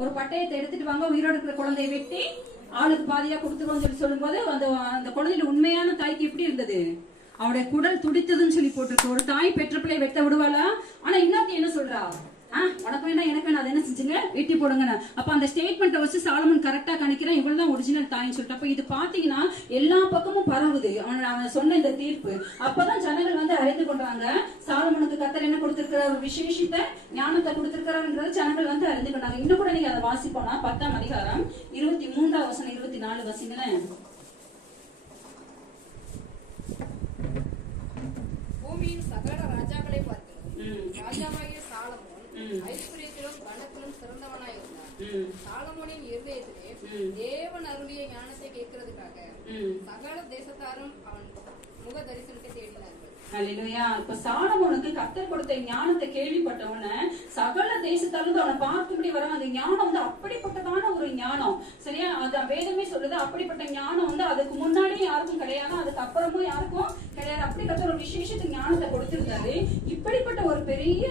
ஒரு பட்டயத்தை எடுத்துட்டு வாங்க, உயிரோடு இருக்கிற குழந்தையை வெட்டி ஆளுக்கு பாதியா கொடுத்துருவோம் சொல்லும் போது அந்த குழந்தையோட உண்மையான தாய்க்கு எப்படி இருந்தது? அவருடைய குடல் துடித்ததுன்னு சொல்லி போட்டிருக்கு. ஒரு தாய் பெற்ற பிள்ளை வெட்ட விடுவாளா? ஆனா இன்னொருத்தி என்ன சொல்றா? உனக்கு வேண்டாம் எனக்கு வேண்டாம், அதை என்ன செஞ்சுங்க, வெட்டி போடுங்க. அப்ப அந்த ஸ்டேட்மெண்ட்டை வச்சு சாலமன் கரெக்டா கணிக்கிறான், இவ்வளவுதான் ஒரிஜினல் தாயின்னு சொல்லிட்டு. அப்ப இது பாத்தீங்கன்னா எல்லா பக்கமும் பரவுது அவன் சொன்ன இந்த தீர்ப்பு. அப்பதான் ஜனங்கள் அறிந்து கொண்டாங்க, சாலமனுக்கு கர்த்தர் என்ன கொடுத்திருக்கிற ஒரு விசேஷித்த ஞானத்தை கொடுத்திருக்கிறார்ன்றது ஜனங்கள் அறிந்து கொண்டாங்க. இன்னும் கூட நீங்க அதை வாசிப்போனா 10ஆம் அதிகாரம் 23ஆம் வசனம் 24 வசங்களேன். பூமியின் சகல ராஜாக்களை பார்க்கிறோம். ராஜாவாகிய சாலமோன் ஐஸ்வர்யத்திலும் கனத்திலும் சிறந்தவனாயிருந்தான். சாலமோனின் இருதயத்திலே தேவன் அருளிய ஞானத்தை கேட்கிறதுக்காக சகல தேசத்தாரும் அவன் முக தரிசனத்தை தேடினார்கள். அல்லேலூயா. இப்ப சாலமோனுக்கு கர்த்தர் கொடுத்த ஞானத்தை கேள்விப்பட்டவன சகல தேசத்தாலும் அவனை பார்க்கும்படி வர. அந்த ஞானம் அப்படிப்பட்டதான ஒரு ஞானம், சரியா? அது வேதமே சொல்லுது, அப்படிப்பட்ட ஞானம் அதுக்கு முன்னாடி யாருக்கும் கிடையாது, அதுக்கு அப்புறமும் யாருக்கும் கிடையாது. அப்படிப்பட்ட ஒரு விசேஷத்துக்கு ஞானத்தை கொடுத்திருந்தாரு. இப்படிப்பட்ட ஒரு பெரிய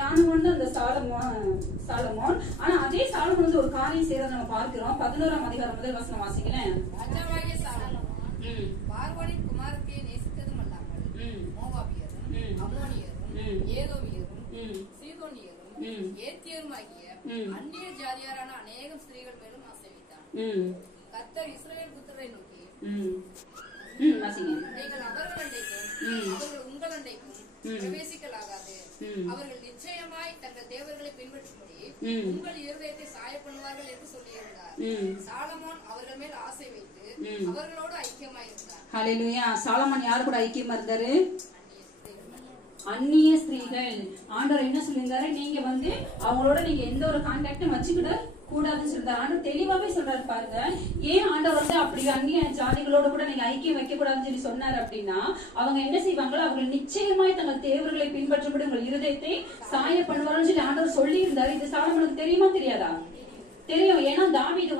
ஞானம் அந்த சாலமோன். ஆனா அதே சாலமோன் ஒரு காரியம் செய்யறத நம்ம பார்க்கிறோம். 11ஆம் அதிகாரம் முதல் வசனம் வாசிங்களேன். ராஜாவாகிய சாலமோன் பார்வோனின் குமாரத்தியை நேசித்ததும் அல்லாமல் மோவாபியரும் அம்மோனியரும் ஏதோமியரும் சீதோனியரும் ஏத்தியருமாகிய அந்நிய ஜாதியாரான அநேகம் ஸ்திரீகள் மேலும் ஆசை வைத்தான். கர்த்தர் இஸ்ரவேல் புத்திரரை நோக்கி, நீங்கள் அவர்கள் உங்களண்டைக்கும் பிரவேசிக்கலாகாது. அவர்கள் நிச்சயமாய் தங்கள் தேவர்களை பின்பற்றும்படி உங்கள் இருதயத்தை சாய பண்ணுவார்கள் என்று சொல்லியிருந்தார். சாலமோன் அவர்கள் மேல் ஆசை வைத்து அவர்களோடு ஐக்கியமாயிருந்தார். ஹல்லேலூயா. சாலமோன் யாரு கூட ஐக்கியமா இருந்தாரு? அந்நிய ஸ்திரீகள். ஆண்டவர் என்ன சொல்லியிருந்தாரு? நீங்க அவங்களோட நீங்க எந்த ஒரு கான்டாக்டும் வச்சுக்கிட கூடாதுன்னு சொல்றாரு. ஆனா தெளிவாவே சொல்றாரு பாருங்க. ஏன் ஆண்டவர் அப்படி அந்நிய ஜாதிகளோட கூட நீங்க ஐக்கியம் வைக்க கூடாதுன்னு சொல்லி சொன்னாரு அப்படின்னா, அவங்க என்ன செய்வாங்களோ அவர்கள் நிச்சயமாய் தங்கள் தேவர்களை பின்பற்றும்படி உங்கள் இருதயத்தை சாய பண்ணுவாருன்னு சொல்லி ஆண்டவர் சொல்லி இருந்தாரு. இது சாலமோனுக்கு தெரியுமா தெரியாதா? தெரியும். ஏன்னா தாவீது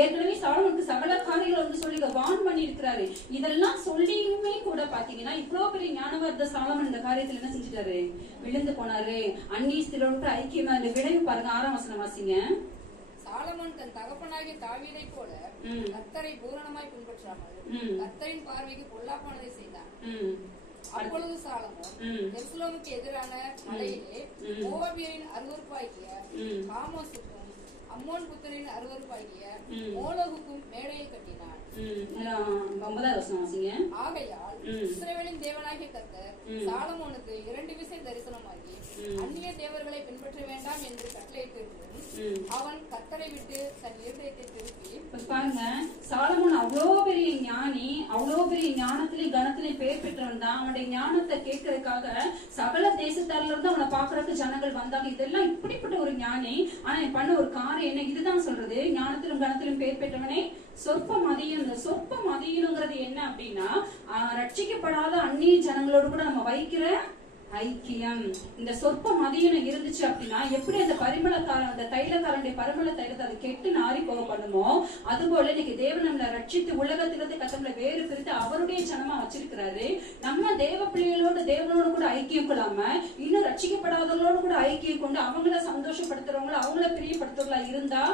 ஏற்கனவே சாலமோனுக்கு சகல காரியங்கள் சொல்லி வான் பண்ணி இருக்கிறாரு. இதெல்லாம் சொல்லியுமே கூட பாத்தீங்கன்னா இவ்வளவு பெரிய ஞானமா இருந்த சாலமோன் இந்த காரியத்துல என்ன செஞ்சுட்டாரு? விழுந்து போனாரு. அந்நிய ஸ்திரீகளோட ஐக்கியமா இந்த விளைவு பாருங்க. 6ஆம் வசனம் வாசிங்க. சாலமோன் தன் தகப்பனாகிய தாவீதை போல கர்த்தரை பூரணமாய் பின்பற்றாமல் கர்த்தரின் பார்வைக்கு பொல்லாப்பானதை செய்தான். அப்பொழுது சாலமோன் எருசலேமுக்கு எதிரான மலையிலே மோவாபியரின் அருவருப்பாகிய காமோசுக்கும் அம்மோன் புத்திரின் அருவருப்பாகிய மோலோகுக்கும் மேடையை கட்டினான். ஆகையால் இஸ்ரவேலின் தேவனாகிய கர்த்தர் சாலமோனுக்கு 2 விசை தரிசனமாகி அந்நிய தேவர்களை பின்பற்ற வேண்டாம் என்று கட்டளையிட்டிருந்தும் அவன் கர்த்தரை விட்டு தன் இருதயத்தை திருப்பி பாருங்க. சாலமோன் அவ்வளோ பெரிய ஞானி, அவ்வளோ பெரிய ஞானத்திலே கனத்திலே பெயர் பெற்றவன் தான். அவனுடைய ஞானத்தை கேட்கறதுக்காக சகல தேசத்தாரில இருந்து அவனை பாக்குறதுக்கு ஜனங்கள் வந்தாங்க. இதெல்லாம் இப்படிப்பட்ட ஒரு ஞானி. ஆனா பண்ண ஒரு காரியம் என்ன? இதுதான் சொல்றது, ஞானத்திலும் கனத்திலும் பெயர் பெற்றவனே சொற்ப மதியம். சொற்ப மதியனுங்கிறது என்ன அப்படின்னா, ரட்சிக்கப்படாத அந்நிய ஜனங்களோடு கூட நம்ம வைக்கிற ஐக்கியம். இந்த சொற்ப மதியம் இருந்துச்சு அப்படின்னா எப்படி அந்த அந்த தைலக்காரனுடைய பரிமள தைலத்தை அது கெட்டு நாரி போக பண்ணுமோ, அது போல இன்னைக்கு தேவன் நம்மளை ரட்சித்து உலகத்திலிருந்து கத்தங்களை வேறு பிரித்து அவருடைய ஜனமா வச்சிருக்கிறாரு. நம்ம தேவ பிள்ளைகளோட தேவனோட கூட ஐக்கியம் கொள்ளாம இன்னும் ரட்சிக்கப்படாதவங்களோட கூட ஐக்கியம் கொண்டு அவங்கள சந்தோஷப்படுத்துறவங்கள அவங்கள பிரியப்படுத்துறவங்களா இருந்தா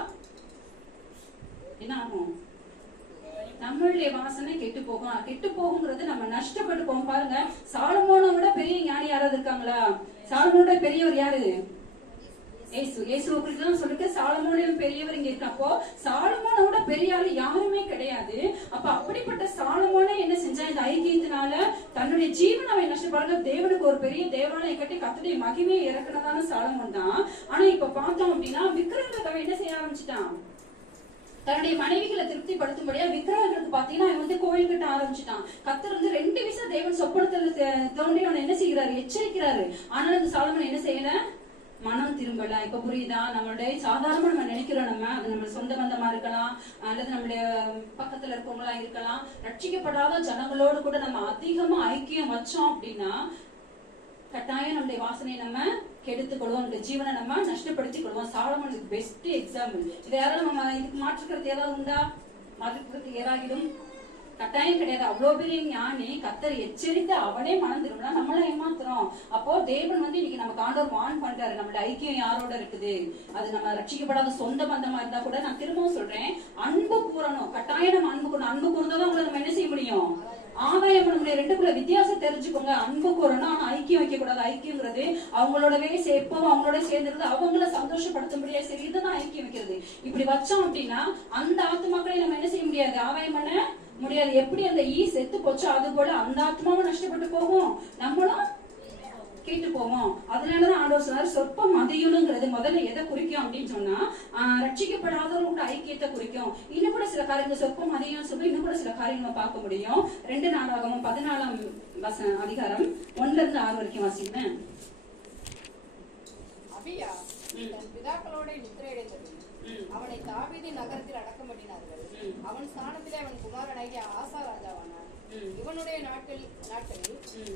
என்ன ஆகும்? நம்மளுடைய வாசனை கெட்டு போகும். கெட்டு போகுங்கிறது நம்ம நஷ்டப்பட்டு போகும். பாருங்க, சாலமோனை விட பெரிய ஞானி யாராவது இருக்காங்களா? சாலமோனோட பெரியவர் யாரு? இயேசுவுக்கு சொல்லிட்டு சாலமோனையும் பெரியவர் இங்க இருக்கு. அப்போ சாலமோனை விட பெரிய ஆளு யாருமே கிடையாது. அப்ப அப்படிப்பட்ட சாலமோனை என்ன செஞ்சா இந்த ஐக்கியத்தினால தன்னுடைய ஜீவனை அவன் நஷ்டப்படுற. தேவனுக்கு ஒரு பெரிய தேவாலயம் கட்டி கர்த்தருடைய மகிமையை இறக்குனதான சாலமோன் தான். ஆனா இப்ப பார்த்தோம் அப்படின்னா விக்கிரகத்தை அவன் என்ன செய்ய ஆரம்பிச்சுட்டான்? தன்னுடைய மனைவிகளை திருப்திப்படுத்தும்படியா விக்கிரகங்களுக்கு பாத்தீங்கன்னா அவன் கோயில் கட்ட ஆரம்பிச்சுட்டான். கர்த்தர் 2 விசை தேவன் சொப்பனத்துல தோன்றி அவன் என்ன செய்கிறாரு? எச்சரிக்கிறாரு. ஆனாலும் இந்த சாலமோன் என்ன செய்யல? மனம் திரும்பல. இப்ப புரியுதா? நம்மளுடைய சாதாரணமா நம்ம நினைக்கிறோம், அது நம்ம சொந்த பந்தமா இருக்கலாம், அல்லது நம்மளுடைய பக்கத்துல இருக்கவங்களா இருக்கலாம். ரட்சிக்கப்படாத ஜனங்களோடு கூட நம்ம அதிகமா ஐக்கியம் வச்சோம் அப்படின்னா கட்டாயம் நம்முடைய வாசனையை நம்ம கெடுத்துக்கொள்வோம், நம்முடைய ஜீவனை நம்ம நஷ்டப்படுத்திக் கொள்வோம். சாலமோனுக்கு பெஸ்ட் எக்ஸாம்பிள். இதை யாராவது நம்ம இதுக்கு மாற்றுக்கிறது ஏதாவது உண்டா? மாற்றுக்கிறது ஏதாகிடும் கட்டாயம் கிடையாது. அவ்வளவு பெரிய ஞானி கர்த்தர் எச்சரித்து அவனே மனம் திரும்பினா நம்மள ஏமாத்துறோம். அப்போ தேவன் இன்னைக்கு நமக்கு ஆண்டவர் வான் பண்றாரு. நம்மளோட ஐக்கியம் யாரோட இருக்குது, அது நம்ம ரட்சிக்கப்படாத சொந்த பந்தமா இருந்தா கூட, நான் திரும்பவும் சொல்றேன், அன்பு கூறணும். கட்டாயம் நம்ம அன்பு கூறணும். அன்பு கூர்ந்தாதான் உங்களை நம்ம என்ன செய்ய முடியும், ஆதாயம் பண்ண முடியும். ரெண்டுக்குள்ள வித்தியாசம் தெரிஞ்சுக்கோங்க. அன்பு கூறணும், ஆனா ஐக்கியம் வைக்க கூடாது. ஐக்கியங்கிறது அவங்களோடவே எப்பவும் அவங்களோட சேர்ந்துருந்து அவங்கள சந்தோஷப்படுத்தும்படியா சரி, இதுதான் ஐக்கியம் வைக்கிறது. இப்படி வச்சோம் அப்படின்னா அந்த ஆத்மாக்களை நம்ம என்ன செய்ய முடியாது, ஆதாயம் பண்ண முடியாது. எப்படி அந்த செத்து போச்சோ அது போல அந்த ஆத்மாவும் நஷ்டப்பட்டு போகும், நம்மளும் கேட்டு போவோம். அதனாலதான் ஆண்டவர் சொன்னாரு சொற்பம் அதிகம்ங்கிறது முதல்ல எதை குறிக்கும் அப்படின்னு சொன்னா ரட்சிக்கப்படாதவர்களோட ஐக்கியத்தை குறிக்கும். இன்னும் கூட சில காரியங்கள் சொற்பம் அதிகம் சொல்லி இன்னும் கூட சில காரியங்களை பார்க்க முடியும். 2 நாளாகமம் 14ஆம் அதிகாரம் 1-6 வரைக்கும் வாசிப்பேன். அபியா தன் பிதாக்களோட நித்திரையடைந்தது. அவனை தாவீது நகரத்தில் அடக்கம் பண்ணினார்கள். அவன் ஸ்தானத்திலே அவன் குமாரனாகிய ஆசா ராஜாவானான். இவனுடைய நாட்களில்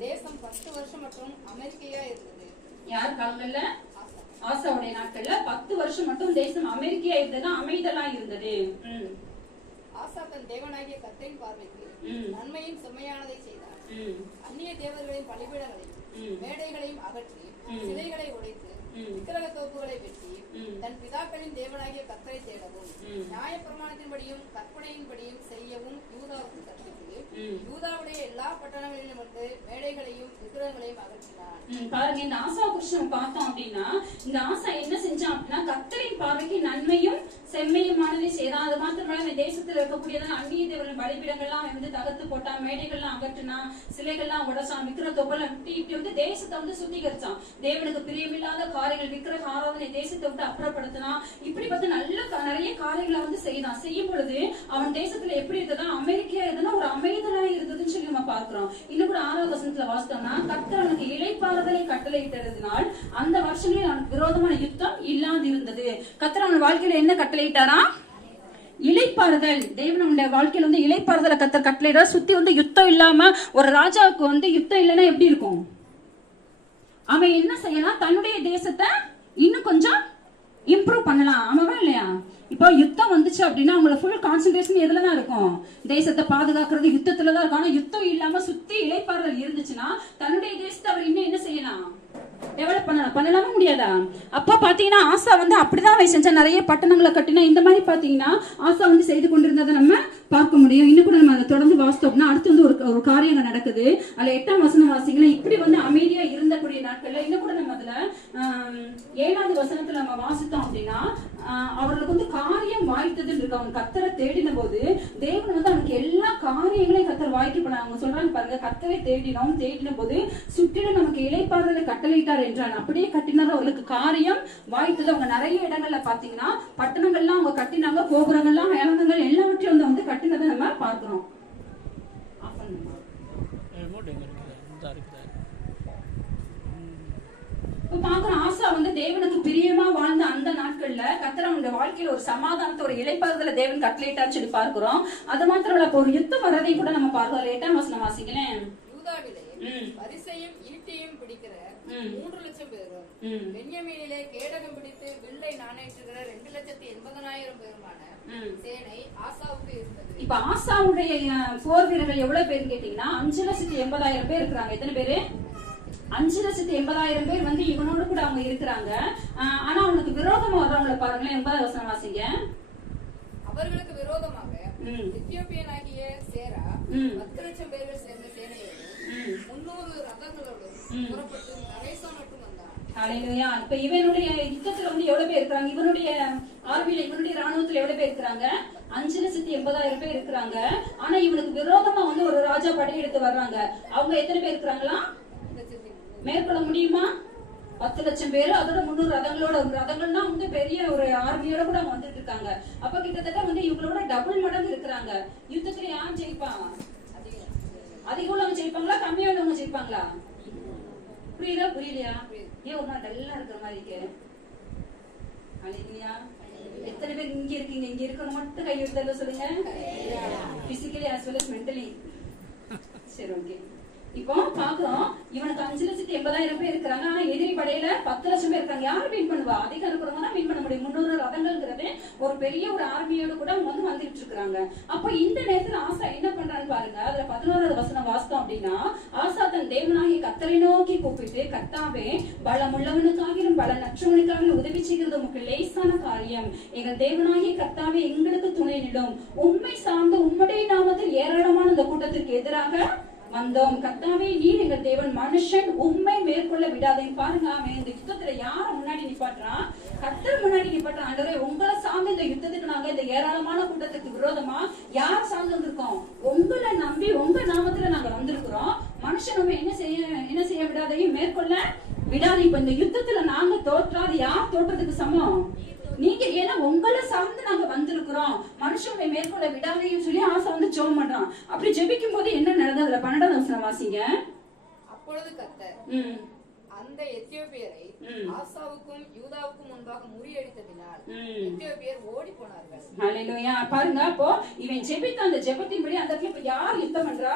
தேசம் 10 வருஷம் மற்றும் அமெரிக்கையா இருந்தது. யார் காலங்கள்ல? ஆசாவுடைய நாட்கள்ல 10 வருஷம் மட்டும் தேசம் அமெரிக்கையா இருந்ததுன்னா அமைதலா இருந்தது. ஆசா தன் தேவனாகிய கர்த்தரின் பார்வைக்கு நன்மையும் செம்மையானதை செய்தார். அந்நிய தேவர்களின் பலிபீடங்களையும் மேடைகளையும் அகற்றி சிலைகளை உடைத்து விக்கிரக தோப்புகளை வெட்டி தன் பிதாக்களின் தேவனாகிய கர்த்தரை தேடவும் நியாய பிரமாணத்தின்படியும் கற்பனையின்படியும் செய்யவும் யூதாவுக்கு கற்பித்து யூதாவுடைய எல்லா பட்டணங்களிலும் வந்து மேடைகளையும் விக்கிரகங்களையும் அகற்றினார். பாருங்க, இந்த ஆசா குறிச்சு பார்த்தோம் அப்படின்னா இந்த ஆசா என்ன செஞ்சான் அப்படின்னா கர்த்தரின் பார்வைக்கு நன்மையும் செம்மையுமானதை செய்தான். அது மாத்திரமல்ல இந்த தேசத்துல இருக்கக்கூடியதான அந்நிய தேவர்களின் பலிபீடங்கள்லாம் தகர்த்து போட்டான், மேடைகள்லாம் அகற்றினான், சிலைகள்லாம் உடைச்சான், விக்கிரக தோப்பெல்லாம் இப்படி தேசத்தை சுத்திகரிச்சான். தேவனுக்கு பிரியமில்லாத காரியங்கள் விக்கிரக ஆராதனை தேசத்தை விட்டு அப்புறப்படுத்தினான். இப்படி பார்த்து நிறைய காரியங்களை செய்தான். செய்யும் பொழுது அவன் தேசத்துல எப்படி இருந்ததா, அமெரிக்கா இருந்ததுன்னா ஒரு அமைதலா இருந்ததுன்னு சொல்லி நம்ம பார்க்கிறோம். இன்னும் கூட 6ஆவது வசனத்துல வாசித்தோம்னா கர்த்தர் அவனுக்கு இளைப்பாறுதலை கட்டளையிட்டதினால் அந்த வருஷங்களில் அவனுக்கு விரோதமான யுத்தம் இல்லாது இருந்தது. கர்த்தர் அவன் வாழ்க்கையில என்ன கட்டளையிட்டாரா, இளைப்பாறுதல். தேவனுடைய வாழ்க்கையில இளைப்பாறுதலை கர்த்தர் கட்டளையிட. சுத்தி யுத்தம் இல்லாம ஒரு ராஜாவுக்கு யுத்தம் இல்லைன்னா எப்படி இருக்கும், அவன் என்ன செய்யலாம், தன்னுடைய தேசத்தை இன்னும் கொஞ்சம் இம்ப்ரூவ் பண்ணலாம். ஆமாவா இல்லையா? இப்போ யுத்தம் வந்துச்சு அப்படின்னா அவங்களோட ஃபுல் கான்சென்ட்ரேஷன் எதுலதான் இருக்கும், தேசத்தை பாதுகாக்கிறது யுத்தத்துலதான் இருக்கும். ஆனா யுத்தம் இல்லாம சுத்தி இளைப்பாறுதல் இருந்துச்சுன்னா தன்னுடைய தேசத்தை அவர் இன்னும் என்ன செய்யலாம், டெவலப் பண்ணலாமா முடியாதா? அப்ப பாத்தீங்கன்னா ஆசா அப்படிதான் செஞ்சா. நிறைய பட்டணங்களை கட்டினா இந்த மாதிரி பாத்தீங்கன்னா ஆசா செய்து கொண்டிருந்ததை நம்ம பார்க்க முடியும். இன்னும் கூட நம்ம அதை தொடர்ந்து வாசித்தோம்னா அடுத்து ஒரு காரியங்கள் நடக்குது. அதுல 8ஆம் வசனம் வாசிங்களா. இப்படி அமைதியா இருந்தக்கூடிய நாட்கள்ல இன்னும் கூட நம்ம அதுல 7ஆவது வசனத்துல நம்ம வாசித்தோம் அப்படின்னா அவர்களுக்கு காரியம் வாய்த்தது இருக்கு. அவன் கர்த்தரை தேடின போது தேவன் அவனுக்கு எல்லா காரியங்களையும் கர்த்தர் வாய்க்கு பண்ண. அவங்க சொல்றாங்க பாருங்க, கர்த்தரை தேடின போது சுற்றிலும் நமக்கு இளைப்பாறுதலை கட்டளையிட்டார் என்றான். அப்படியே கட்டினார், அவர்களுக்கு காரியம் வாய்த்தது. அவங்க நிறைய இடங்கள்ல பாத்தீங்கன்னா பட்டணங்கள்லாம் அவங்க கட்டினாங்க, கோபுரங்கள்லாம் இளங்கங்கள் எல்லாவற்றையும் கட்டினதை நம்ம பார்க்கிறோம். ஆசா தேவனுக்கு பிரியமா வாழ்ந்த அந்த நாட்கள்ல கர்த்தர் அவனுடைய வாழ்க்கையில ஒரு சமாதானத்தை ஒரு இளைப்பாறுதலை தேவன் கட்டளையிட்டான்னு சொல்லி பார்க்கிறோம். அது மாத்திரம் இல்ல, ஒரு யுத்தம் வர்றதை கூட நம்ம பார்க்கிறோம். 8ஆம் வசனம் வாசிங்களேன். பரிசையும் ஈட்டியும் பிடிக்கிற 3 லட்சம் பேரும் பென்யமீனிலே கேடகம் பிடித்து வில்லை நாணேற்றுகிற 2,80,000 பேருமான சேனை ஆசாவுக்கு இருந்தது. இப்ப ஆசாவுடைய போர் வீரர்கள் எவ்வளவு பேர் கேட்டீங்கன்னா 5,80,000 பேர் இருக்கிறாங்க. எத்தனை பேரு? 5,80,000 பேர் இவனோடு கூட அவங்க இருக்கிறாங்க. ஆனா அவனுக்கு விரோதமா வர்றவங்களை பாருங்களேன். 80ஆவது வசனம் வாசிங்க. அவர்களுக்கு விரோதமாக எத்தியோப்பியனாகிய சேரா 10 லட்சம் பேர்கள் சேர்ந்த சேனையோடு 300 ரதங்களோடு புறப்பட்டு நரேசா மட்டும் வந்தான். ஹல்லேலூயா. இப்ப இவனுடைய யுத்தத்துல எவ்வளவு பேர் இருக்காங்க, இவனுடைய ஆர்மியில இவனுடைய ராணுவத்துல எவ்வளவு பேர் இருக்கிறாங்க, 5,80,000 பேர் இருக்கிறாங்க. ஆனா இவனுக்கு விரோதமா ஒரு ராஜா படையெடுத்து வர்றாங்க. அவங்க எத்தனை பேர் இருக்கிறாங்களா, மேற்கொள்ள முடியுமா? 10 லட்சம் பேரு, அதோட 300 ரதங்களோட. ரதங்கள்னா பெரிய ஒரு ஆர்மியோட கூட அவங்க வந்துட்டு இருக்காங்க. அப்ப கிட்டத்தட்ட இவங்களோட டபுள் மடங்கு இருக்கிறாங்க. யுத்தத்துல யார் ஜெயிப்பாங்க? அதிகம் உள்ளவங்க ஜெயிப்பாங்களா, கம்மியா உள்ளவங்க ஜெயிப்பாங்களா? புரியுதா புரியலையா? ஏன் ஒரு நாள் டல்லா இருக்கிற மாதிரி இருக்கு? அழகியா எத்தனை பேர் இங்க இருக்கீங்க? இங்க இருக்கணும் மட்டும் கை எடுத்தால சொல்லுங்க. Physically as well as mentally. சரி, ஓகே. இப்போ பாக்குறோம், இவனுக்கு 5,80,000 பேர் இருக்கிறாங்க. ஆனா எதிரி படையில 10 லட்சம் பேர் இருக்காங்க. யாரு மீன் பண்ணுவா? அதிக அனுப்புறவங்க தான் மீன் பண்ண முடியும். 300 ரதங்கள்ங்கிறது ஒரு பெரிய ஒரு ஆர்மியோட கூட அவங்க வந்து வந்துட்டு இருக்காங்க. அப்ப இந்த நேரத்துல ஆசா என்ன பண்றான்னு பாருங்க. அதுல 11வது வசனம் வாசித்தோம் அப்படின்னா, ஆசா தன் தேவனாகிய கர்த்தரை நோக்கி கூப்பிட்டு, கர்த்தாவே பலமுள்ளவனுக்காகிலும் பலனற்றவனுக்காகிலும் உதவி செய்கிறது உமக்கு லேசான காரியம். எங்கள் தேவனாகிய கர்த்தாவே எங்களுக்கு துணை நிலும். உண்மை சார்ந்த உம்முடைய நாமத்தில் ஏராளமான இந்த கூட்டத்திற்கு எதிராக வந்தோம். கர்த்தாவே நீர் எங்கள் தேவன், மனுஷன் உண்மை மேற்கொள்ள விடாதீங்க. பாருங்க, அவன் இந்த யுத்தத்துல யார முன்னாடி நிப்பாட்டுறான்? கர்த்தர் முன்னாடி நிப்பாட்டுறான். ஆண்டவரே, உங்களை சார்ந்த இந்த யுத்தத்துக்கு நாங்க இந்த ஏராளமான கூட்டத்துக்கு விரோதமா யார் சார்ந்து வந்திருக்கோம்? உங்களை நம்பி உங்க நாமத்துல நாங்க வந்திருக்கிறோம். மனுஷன் நம்ம என்ன செய்ய விடாதையும் மேற்கொள்ள விடாது. இப்ப இந்த யுத்தத்துல நாங்க தோற்றாது யார் தோற்றதுக்கு சமம்? நீங்க. ஏன்னா உங்களை சார்ந்து நாங்க வந்திருக்கிறோம், மனுஷனை மேற்கொள்ள விடாதையும் சொல்லி ஆசை வந்து ஜெபம் பண்றான். அப்படி ஜெபிக்கும் போது என்ன நடந்தது? அதுல 12வது வசனம் வாசிங்க. அப்பொழுது கர்த்தர் அந்த எத்தியோப்பியரை ஆசாவுக்கும் யூதாவுக்கும் முன்பாக முறியடித்ததினால் எத்தியோப்பியர் ஓடி போனார்கள். ஹல்லேலூயா. பாருங்க, அப்போ இவன் ஜெபித்த அந்த ஜெபத்தின்படி அந்த இடத்துல யார் யுத்தம் பண்றா?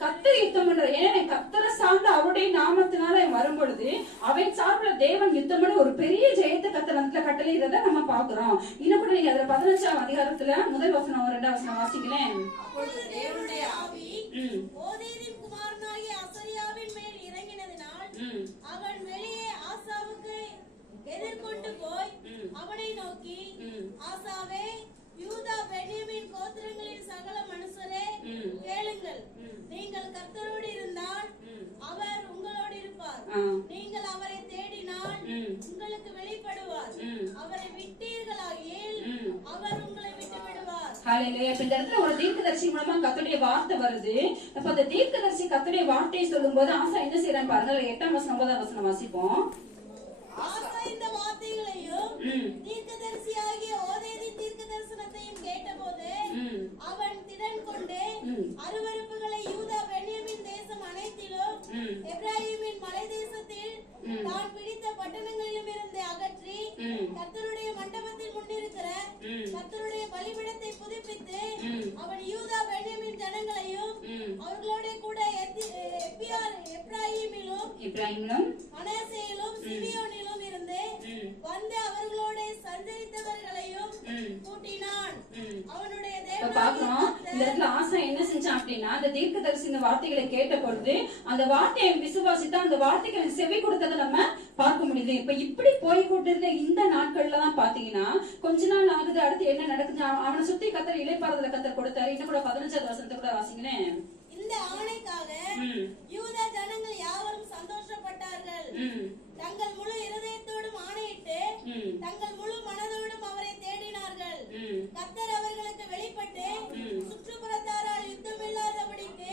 கர்த்தர் யுத்தம் பண்ற. ஏன்னா கர்த்தரை சார்ந்த அவருடைய நாமத்தினால வரும் பொழுது அவன் சார்பில தேவன் யுத்தம் பண்ணி ஒரு பெரிய ஜெயத்தை கர்த்தர் அந்த கட்டளையிறத நம்ம பாக்குறோம். இன்னும் கூட நீங்க அதுல 15ஆம் அதிகாரத்துல முதல் வசனம் 2வது வசனம் வாசிங்களேன். அப்பொழுது தேவனுடைய ஆவி ஓதேதின் குமாரனாகிய அசரியாவின் மேல் இறங்கினதினால் அவன் வெளியே ஆசாவுக்கு எதிர்கொண்டு போய் அவனை நோக்கி, ஆசாவே, யூதா பென்யமீன் கோத்திரங்களின் சகல மனுஷரே கேளுங்கள். நீங்கள் கர்த்தரோடு இருந்தால் அவர் உங்களோடு இருப்பார். நீங்கள் அவரை தேடினால் உங்களுக்கு வெளிப்படுவார். அவரை விட்டீர்களாகில் அவர் உங்களை விட்டு விடுவார். ஹல்லேலூயா. இந்த இடத்துல ஒரு தீர்க்கதரிசி மூலமா கர்த்தருடைய வார்த்தை வருது. அப்ப அந்த தீர்க்கதரிசி கர்த்தருடைய வார்த்தையை சொல்லும்போது ஆசா என்ன செய்யறான்னு பாருங்க. 8ஆம் வசனம் 9ஆம் வசனம் வாசிப்போம். ஆசா இந்த வார்த்தைகளையும் தீர்க்கதரிசியாகிய ஓதேதின் தீர்க்க தரிசனத்தையும் கேட்டபோது அவன் திடன் கொண்டு அருவருப்புகளை யூதா பென்யமீன் தேசம் அனைத்திலும் எப்ராயிமின் மலை தேசத்தில் தான் பிடித்த பட்டணங்களிலும் இருந்து அகற்றி கர்த்தருடைய மண்டபத்தில் முன்னிருக்கிற கர்த்தருடைய பலிபீடத்தை புதுப்பித்து அவன் யூதா பென்யமீன் ஜனங்களையும் அவர்களோட கூட எப்ராயிமிலும் மனாசேயிலும் சிமியோனிலும் இருந்து வந்து அவர்களோட சஞ்சரித்தவர்களையும் கூட்டினான். அவனுடைய இந்த இடத்துல ஆசா என்ன செஞ்சான் அப்படின்னா, அந்த தீர்க்கதரிசி இந்த வார்த்தைகளை கேட்ட பொழுது அந்த வார்த்தையை விசுவாசித்தா அந்த வார்த்தைகளை செவி கொடுத்ததை நம்ம பார்க்க முடியுது. இப்ப இப்படி போய் கொண்டிருந்த இந்த நாட்கள்ல தான் பாத்தீங்கன்னா கொஞ்ச நாள் ஆகுது. அடுத்து என்ன நடக்குது? அவனை சுத்தி கத்தர் இளைப்பாறுதல கத்தர் கொடுத்தாரு. இன்னும் கூட 15வது வசனத்தை கூட வாசிங்களேன். இந்த ஆணைக்காக யூதா ஜனங்கள் யாவரும் சந்தோஷப்பட்டார்கள். தங்கள் முழு இருதயத்தோடும் ஆணையிட்டு தங்கள் முழு மனதோடும் அவரை தேடினார்கள். கர்த்தர் அவர்களுக்கு வெளிப்பட்டு சுற்றுப்புறத்தாரால் யுத்தம் இல்லாதபடிக்கு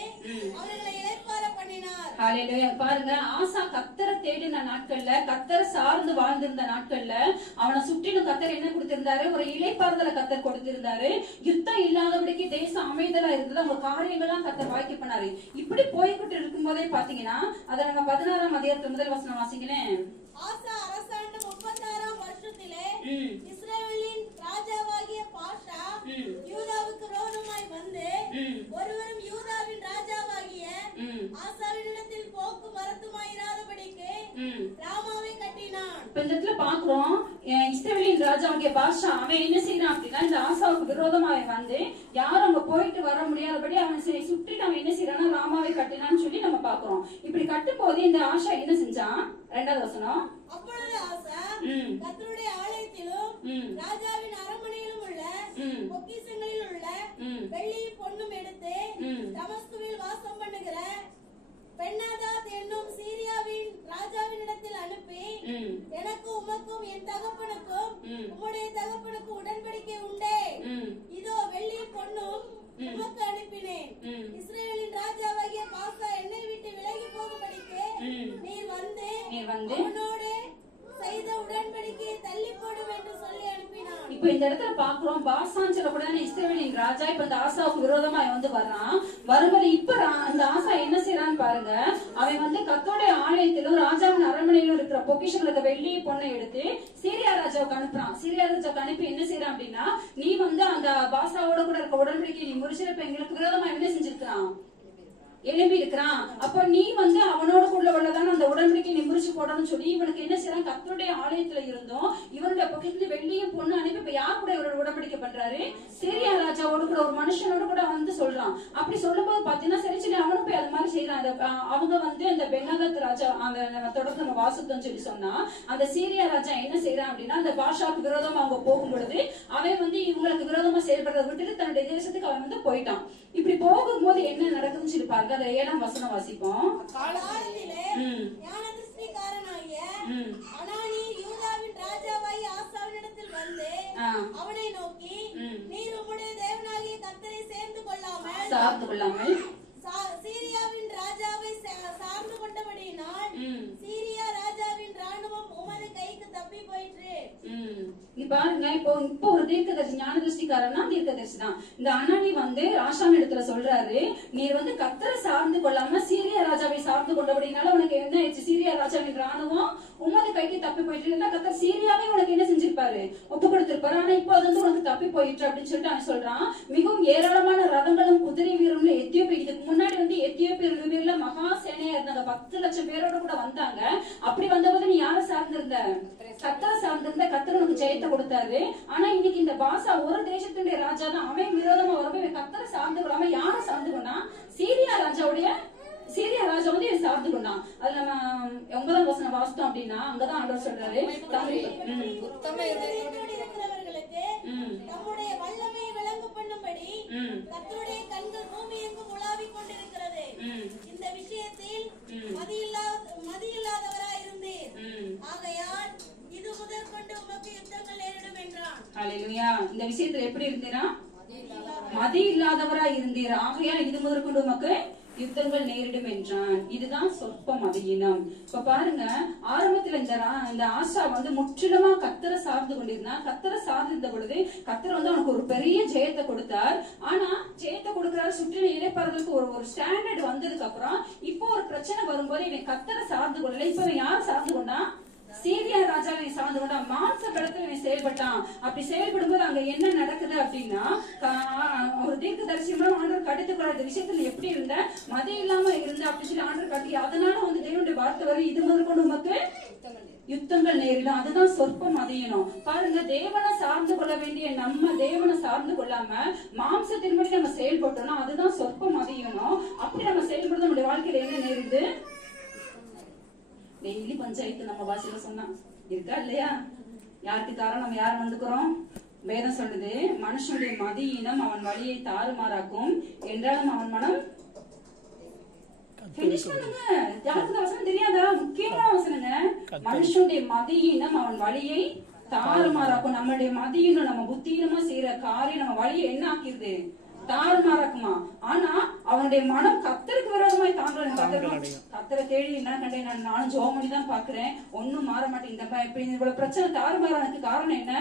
அவர்களை இளைப்பாற பண்ணினார். ஹல்லேலூயா. பாருங்க, ஆசா கர்த்தரை தேடின நாட்கள்ல, கர்த்தரை சார்ந்து வாழ்ந்திருந்த நாட்கள்ல அவனை சுற்றிலும் கர்த்தர் என்ன கொடுத்திருந்தாரு? ஒரு இளைப்பாறுதலை கர்த்தர் கொடுத்திருந்தாரு. யுத்தம் இல்லாதபடிக்கு தேசம் அமைதலா இருந்தது. அவங்க காரியங்கள்லாம் கர்த்தர் வாய்க்கு பண்ணாரு. இப்படி போய்கிட்டு இருக்கும் போதே பாத்தீங்கன்னா அதை நம்ம 16ஆம் அதிகாரத்துல முதல் வசனம் வாசிங்களேன். ஆசா அரசாண்ட 36ஆம் வருஷத்திலே இஸ்ரவேலின் ராஜாவாகிய பாஷா யூதாவுக்கு விரோதமாய் வந்து ஒருவரும் யூதாவின் ராஜாவாகிய ஆசாவினிடத்தில் போக்கு வரத்துமாயிராதபடிக்கு ராமாவை கட்டினான். இந்த இடத்துல பாக்குறோம், இஸ்ரவேலின் ராஜாவாகிய பாஷா அவன் என்ன செய்யறான் அப்படின்னா, இந்த ஆசாவுக்கு விரோதமாக வந்து யாரும் அங்க போயிட்டு வர முடியாதபடி அவன் சுற்றி அவன் என்ன செய்யறான்னா ராமாவை கட்டினான்னு சொல்லி நம்ம பாக்குறோம். இப்படி கட்டும் போது இந்த ஆஷா என்ன செஞ்சான்? 2வது வசனம். அப்பொழுது ஆசா கர்த்தருடைய ஆலயத்திலும் ராஜாவின் அரண்மனையிலும் உள்ள பொக்கிஷங்களில் உள்ள வெள்ளியும் பொன்னும் எடுத்து தமஸ்குவில் வாசம் பண்ணுகிற பெண்ணாதாத் என்னும் சீரியாவின் ராஜாவினிடத்தில் அனுப்பி, எனக்கு உமக்கும் என் தகப்பனுக்கும் உம்முடைய தகப்பனுக்கும் உடன்படிக்கை உண்டே, இதோ வெள்ளியும் பொன்னும் உமக்கு அனுப்பினேன். இஸ்ரவேலின் ராஜாவாகிய பாஷா என்னை விட்டு விலகி போகும்படிக்கு நீர் வந்து அவனோடு செய்த உடன்படிக்கையை தள்ளி போடும் என்று சொல்லி அனுப்பினான். இப்ப இந்த இடத்துல பாக்குறோம், பாசான் சொல்லக்கூடாது இஸ்ரவேலின் ராஜா இப்ப இந்த ஆசாவுக்கு விரோதமா வந்து வர்றான். வரும்போது இப்ப அந்த ஆசா என்ன செய்யறான்னு பாருங்க. அவன் வந்து கர்த்தருடைய ஆலயத்திலும் ராஜாவின் அரண்மனையிலும் இருக்கிற பொக்கிஷங்களுக்கு வெள்ளி பொண்ணை எடுத்து சீரியா ராஜாவுக்கு அனுப்புறான். சீரியா ராஜாவுக்கு அனுப்பி என்ன செய்யறான் அப்படின்னா, நீ வந்து அந்த பாசாவோட கூட இருக்க உடன்படிக்கை நீ முறிச்சிருப்ப, எங்களுக்கு விரோதமா என்ன செஞ்சிருக்கான்? எழுப்பி இருக்கிறான். அப்ப நீ வந்து அவனோட கூட உள்ளதான அந்த உடன்படிக்கை நீ முறிச்சு போடணும்னு சொல்லி இவனுக்கு என்ன செய்யறான்? கர்த்தருடைய ஆலயத்துல இருந்தோம் இவனுடைய பக்கத்துல வெள்ளியும் பொண்ணு அனுப்பி இப்ப யார் கூட இவரோட உடன்படிக்கை பண்றாரு? சீரியா ராஜாவோட கூட ஒரு மனுஷனோட கூட வந்து சொல்றான். அப்படி சொல்லும் போது பாத்தீங்கன்னா சரி சரி அவனும் போய் அது மாதிரி செய்யறான். அவங்க வந்து அந்த பென்னகத் ராஜா அந்த தொடர்ந்து நம்ம வாசத்தம் சொல்லி சொன்னா அந்த சீரியா ராஜா என்ன செய்யறான் அப்படின்னா அந்த பாஷாவுக்கு விரோதமா அவங்க போகும் பொழுது அவன் வந்து இவங்களுக்கு விரோதமா செயல்படுறதை விட்டுட்டு தன்னுடைய தேசத்துக்கு அவன் வந்து போயிட்டான். இப்படி போகும்போது என்ன நடக்குதுன்னு சொல்லி பாருங்க. அதை 7ஆம் வசனம் வாசிப்போம். காலத்திலே ஞானதிருஷ்டிக்காரனாகிய அனானி யூதாவின் ராஜாவாகிய ஆசாவினிடத்தில் வந்து அவனை நோக்கி, நீர் உம்முடைய தேவனாகிய கர்த்தரை சார்ந்து கொள்ளாமல் சீரியாவின் ராஜாவை சார்ந்து கொண்டபடியினால் சீரியா ராஜாவின் ராணுவம் உமது கைக்கு தப்பி போயிற்று. நீ பாருங்க, இப்போ ஒரு தீர்க்கதரிசி, ஞானதிருஷ்டிக்காரனா தீர்க்கதரிசி தான். இந்த அனானி வந்து ராஷான் இடத்துல சொல்றாரு, நீர் வந்து கர்த்தரை சார்ந்து கொள்ளாம சீரியா ராஜாவை சார்ந்து கொண்டபடினால உனக்கு என்ன ஆயிடுச்சு? சீரியா ராஜாவின் ராணுவம் உமது கைக்கு தப்பி போயிட்டு இருந்தா கர்த்தர் சீரியாவே உனக்கு என்ன செஞ்சிருப்பாரு? ஒப்பு கொடுத்திருப்பாரு. ஆனா இப்போ அது வந்து உனக்கு தப்பி போயிட்டு அப்படின்னு சொல்லிட்டு அவன் சொல்றான். மிகவும் ஏராளமான ரதங்களும் குதிரை வீரர்களும் எத்தியோப்பியா, இதுக்கு முன்னாடி வந்து எத்தியோப்பியர்ல மகா சேனையா இருந்தாங்க. 10 லட்சம் பேரோட கூட வந்தாங்க. அப்படி வந்தபோது நீ யாரை சார்ந்திருந்த? கர்த்தரை சார்ந்திருந்த. கர்த்தர் உனக்கு ஜெயத்தை கொடுத்தாரு. ஆனா இன்னைக்கு இந்த பாசா ஒரு தேசத்துடைய ராஜா தான். அவன் விரோதமா வரும்போது கர்த்தரை சார்ந்து கொள்ளாம யாரை சார்ந்து கொண்டா? சீரியா ராஜா வந்து சார்ந்து கொண்டான். அது நம்ம 9ஆம் வசனம் வாசித்தோம் அப்படின்னா அங்கதான் ஆண்டவர் சொல்றாரு, இருக்கிறவர்களுக்கு நம்முடைய வல்லமையை விளங்கு பண்ணும்படி கர்த்தருடைய கண்கள் பூமி எங்கும் உலாவிக் கொண்டிருக்கிறது. இந்த விஷயத்தில் மதியில்லாதவராயிருந்தீர். ஆகையால் இது முதற்கொண்டு உமக்கு யுத்தங்கள் நேரிடும் என்றான். ஹல்லேலூயா. இந்த விஷயத்துல எப்படி இருந்தீரா? மதி இல்லாதவரா இருந்தீர். ஆகையால் இது முதற்கொண்டு உமக்கு யுத்தங்கள் நேரிடும் என்றான். இதுதான் சொற்ப மதியினம். இப்ப பாருங்க, ஆரம்பத்துல இந்த ஆசா வந்து முற்றிலுமா கர்த்தரை சார்ந்து கொண்டிருந்தா. கர்த்தரை சார்ந்திருந்த பொழுது கர்த்தர் வந்து அவனுக்கு ஒரு பெரிய ஜெயத்தை கொடுத்தார். ஆனா ஜெயத்தை கொடுக்கிறாரு, சுற்றிலும் இழைப்பார்களுக்கு ஒரு ஸ்டாண்டர்ட் வந்ததுக்கு அப்புறம் இப்போ ஒரு பிரச்சனை வரும்போது இவன் கர்த்தரை சார்ந்து கொள்ளல. இப்ப இவன் யார் சார்ந்து கொண்டான்? சீரியா ராஜாவை சார்ந்து கொண்டான். மாம்ச பலத்துல இவன் செயல்பட்டான். அப்படி செயல்படும் போது அங்க என்ன நடக்குது அப்படின்னா, ஒரு தீர்க்க தரிசனம் ஆண்டவர் கடித்து கொள்ளாத விஷயத்துல எப்படி இருந்த? மதி இல்லாம இருந்த அப்படின்னு சொல்லி ஆண்டவர் கட்டி, அதனால வந்து தேவனுடைய வார்த்தை வரும், இது முதல் கொண்டு உமக்கு யுத்தங்கள் நேரிடும். அதுதான் சொற்ப மதியணும். பாருங்க, தேவனை சார்ந்து கொள்ள வேண்டிய நம்ம தேவனை சார்ந்து கொள்ளாம மாம்சத்தின்படி நம்ம செயல்பட்டோம்னா அதுதான் சொற்ப மதியணும். அப்படி நம்ம செயல்படுறது நம்முடைய வாழ்க்கையில என்ன நேரிடுது? டெய்லி பஞ்சாயத்து நம்ம பாஷையில சொன்னா இருக்கா இல்லையா? யாருக்கு காரணம்? நம்ம யாரும் வந்துக்கிறோம்? வேதம் சொல்லுது, மனுஷனுடைய மதியினம் அவன் வழியை தாறுமாறாக்கும் என்றாலும் அவன் மனம். பினிஷ் பண்ணுங்க. யாருக்கு வசனம் தெரியாதா? முக்கியமான வசனங்க. மனுஷனுடைய மதியினம் அவன் வழியை தாறுமாறாக்கும். நம்மளுடைய மதியினம், நம்ம புத்தியினமா செய்யற காரியம் நம்ம வழியை என்ன ஆக்கிருது? தாறுமாறாக்குமா. ஆனா அவனுடைய மனம் கர்த்தருக்கு விரோதமாய் தாங்கல. கர்த்தரை தேடி என்ன கண்டேன், நானும் ஜெபம் பண்ணி தான் பாக்குறேன், ஒன்னும் மாற மாட்டேங்குது. இப்ப இவ்வளவு பிரச்சனை தாறுமாறானதுக்கு காரணம் என்ன?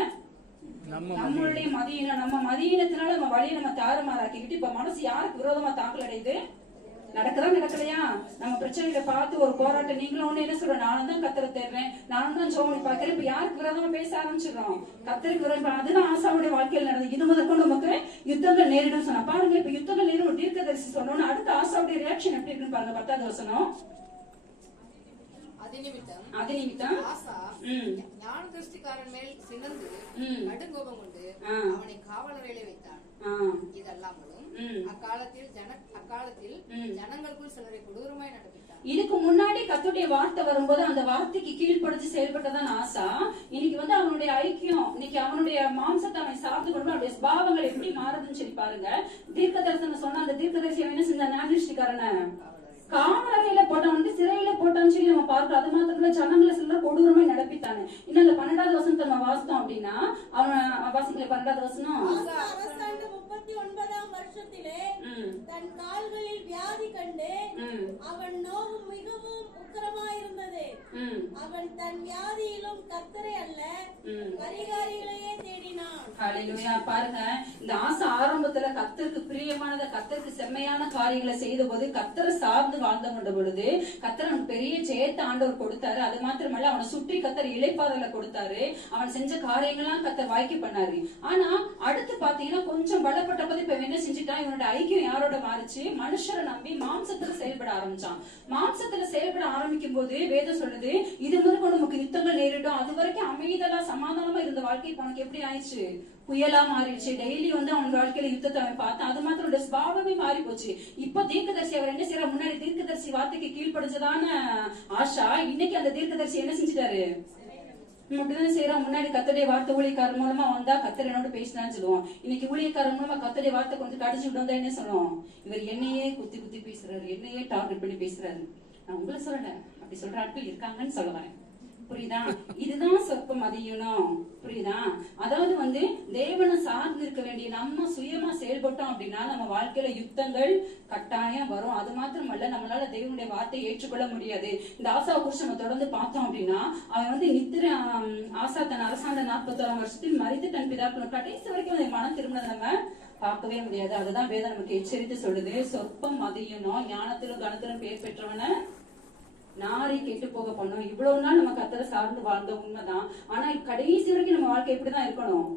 நம்மளுடைய மதியினம். நம்ம மதியினத்தினால நம்ம வழியை நம்ம தாறுமாறாக்கிக்கிட்டு இப்ப மனசு யாருக்கு விரோதமா தாக்கல் அடையுது? நடக்கலையா? நம்ம பிரச்சனைகளை பார்த்து ஒரு போராட்டம். நீங்களும் ஒண்ணு என்ன சொல்றோம்? நானும் தான் கர்த்தரை தேடுறேன், நானும் தான் ஜெபம் பண்ணி பாக்குறேன். இப்ப யாருக்கு விரோதமா பேச ஆரம்பிச்சிடறோம்? கர்த்தருக்கு விரோதம். அதுதான் ஆசாவுடைய வாழ்க்கையில் நடந்தது. இது முதற்கொண்டு நமக்கு யுத்தங்கள் நேரிடும் சொன்னா. பாருங்க, இப்ப யுத்தங்கள் நேரிடும் ஒரு தீர்க்கதரிசி சொன்னோன்னு அடுத்த ஆசாவுடைய ரியாக்ஷன் எப்படி இருக்குன்னு பாருங்க. 10ஆவது வசனம். அதிநிமித்தம் ஆசா ஞானதிருஷ்டிக்காரன் மேல் சினந்து கடுங்கோபம் கொண்டு அவனை காவலறையிலே வைத்தான். இதெல்லாமலும் அக்காலத்தில் ஜனங்களுக்குள் சிலரை கொடூரமாய் நடப்பித்தான். இதுக்கு முன்னாடி கர்த்தருடைய வார்த்தை வரும்போது அந்த வார்த்தைக்கு கீழ்ப்படுத்தி செயல்பட்டதான் ஆசா. இன்னைக்கு வந்து அவனுடைய ஐக்கியம், இன்னைக்கு அவனுடைய மாம்சத்தை அவன் சார்ந்து கொண்டு அவனுடைய பாவங்கள் எப்படி மாறுதுன்னு சொல்லி பாருங்க. தீர்க்க தரிசனம் சொன்னா அந்த தீர்க்க தரிசனம் என்ன செஞ்சா? ஞானதிருஷ்டிக்காரன காவலறையில போட்டான், வந்து சிறையில போட்டான்னு சொல்லி நம்ம பார்க்கிறோம். அது மாத்திரத்துல ஜனங்களை சிலர் கொடூரமா நடப்பித்தானே. இன்னும் அந்த 12வது வசனத்தை நம்ம வாசித்தோம் அப்படின்னா, அவன் வாசிக்கல 12வது வசனம். 39ஆம் வருஷத்திலே தன் கால்களில் வியாதி கண்டு அவன் நோவு மிகவும் உக்கிரமாயிருந்தது. அவன் தன் வியாதியிலும் கர்த்தரை அல்ல பரிகாரிகளையே தேடினான். ஹalleluya. பாருங்க, இந்த ஆசா ஆரம்பத்துல கர்த்தருக்கு பிரியமானத, கர்த்தருக்கு செம்மையான காரியங்களை செய்த போது, கர்த்தரை சார்ந்து வாழ்ந்து கொண்ட பொழுது கர்த்தர் அவனுக்கு பெரிய ஜெயத்தை ஆண்டவர் கொடுத்தாரு. அது மாத்திரமல்ல, அவனை சுற்றி கர்த்தர் இளைப்பாறல கொடுத்தாரு. அவன் செஞ்ச காரியங்கள்லாம் கர்த்தர் வாய்க்கு பண்ணாரு. ஆனா அடுத்து பாத்தீங்கன்னா கொஞ்சம் பலப்பட்ட போது இப்ப என்ன செஞ்சுட்டான், இவனோட ஐக்கியம் யாரோட மாறிச்சு, மனுஷரை நம்பி மாம்சத்துல செயல்பட ஆரம்பிச்சான். மாம்சத்துல செயல்பட ஆரம்பிக்கும் போது வேதம் சொல்லுது, இது முதல் நமக்கு யுத்தங்கள் நேரிடும். அது வரைக்கும் அமைதலா சமாதானமா இருந்த வாழ்க்கை உனக்கு எப்படி ஆயிடுச்சு, புயலா மாறிடுச்சு. டெய்லி வந்து அவன் வாழ்க்கையில யுத்தத்தை அவன் பார்த்தான். அது மாத்திரம் சுபாவமே மாறி போச்சு. இப்ப தீர்க்கதரிசி அவர் என்ன செய்யற, முன்னாடி தீர்க்கதரிசி வார்த்தைக்கு கீழ்படிஞ்சதான ஆஷா இன்னைக்கு அந்த தீர்க்கதரிசி என்ன செஞ்சுட்டாரு, அப்படிதான் செய்யறோம். முன்னாடி கர்த்தருடைய வார்த்தை ஊழியக்காரர் மூலமா வந்தா கர்த்தர் என்னோட பேசினான்னு சொல்லுவோம். இன்னைக்கு ஊழியக்காரர் மூலமா கர்த்தருடைய வார்த்தை கொஞ்சம் கடிச்சு விட்டு வந்தா என்ன சொல்லுவோம், இவர் என்னையே குத்தி குத்தி பேசுறாரு, என்னையே டார்கெட் பண்ணி பேசுறாரு. நான் உங்களை சொல்லல, அப்படி சொல்ற ஆட்கள் இருக்காங்கன்னு சொல்ல வரேன். புரியுதா? இதுதான் சொற்பம் அதிகணும். புரியுதா? அதாவது வந்து தேவனை சார்ந்து இருக்க வேண்டிய நம்ம சுயமா செயல்பட்டோம் அப்படின்னா நம்ம வாழ்க்கையில யுத்தங்கள் கட்டாயம் வரும். அது மாத்திரமல்ல, நம்மளால தேவனுடைய வார்த்தையை ஏற்றுக்கொள்ள முடியாது. இந்த ஆசா குறிச்சு நம்ம தொடர்ந்து பார்த்தோம் அப்படின்னா, அவன் வந்து நித்திர ஆசா தன் அரசாண்ட 41 வருஷத்தில் மறித்து தன் பிதாக்கள் கடைசி வரைக்கும் அதை மனம் திரும்பினதை நம்ம பார்க்கவே முடியாது. அதுதான் வேதம் நமக்கு எச்சரித்து சொல்லுது, சொற்பம் அதிகணும், ஞானத்திலும் கனத்திலும் பேர் பெற்றவன நாரி கெட்டு போக பண்ணும். இவ்வளவு நாள் நம்ம கர்த்தரை சார்ந்து வாழ்ந்த உண்மைதான். ஆனா கடைசி வரைக்கும் நம்ம வாழ்க்கை எப்படிதான் இருக்கணும்,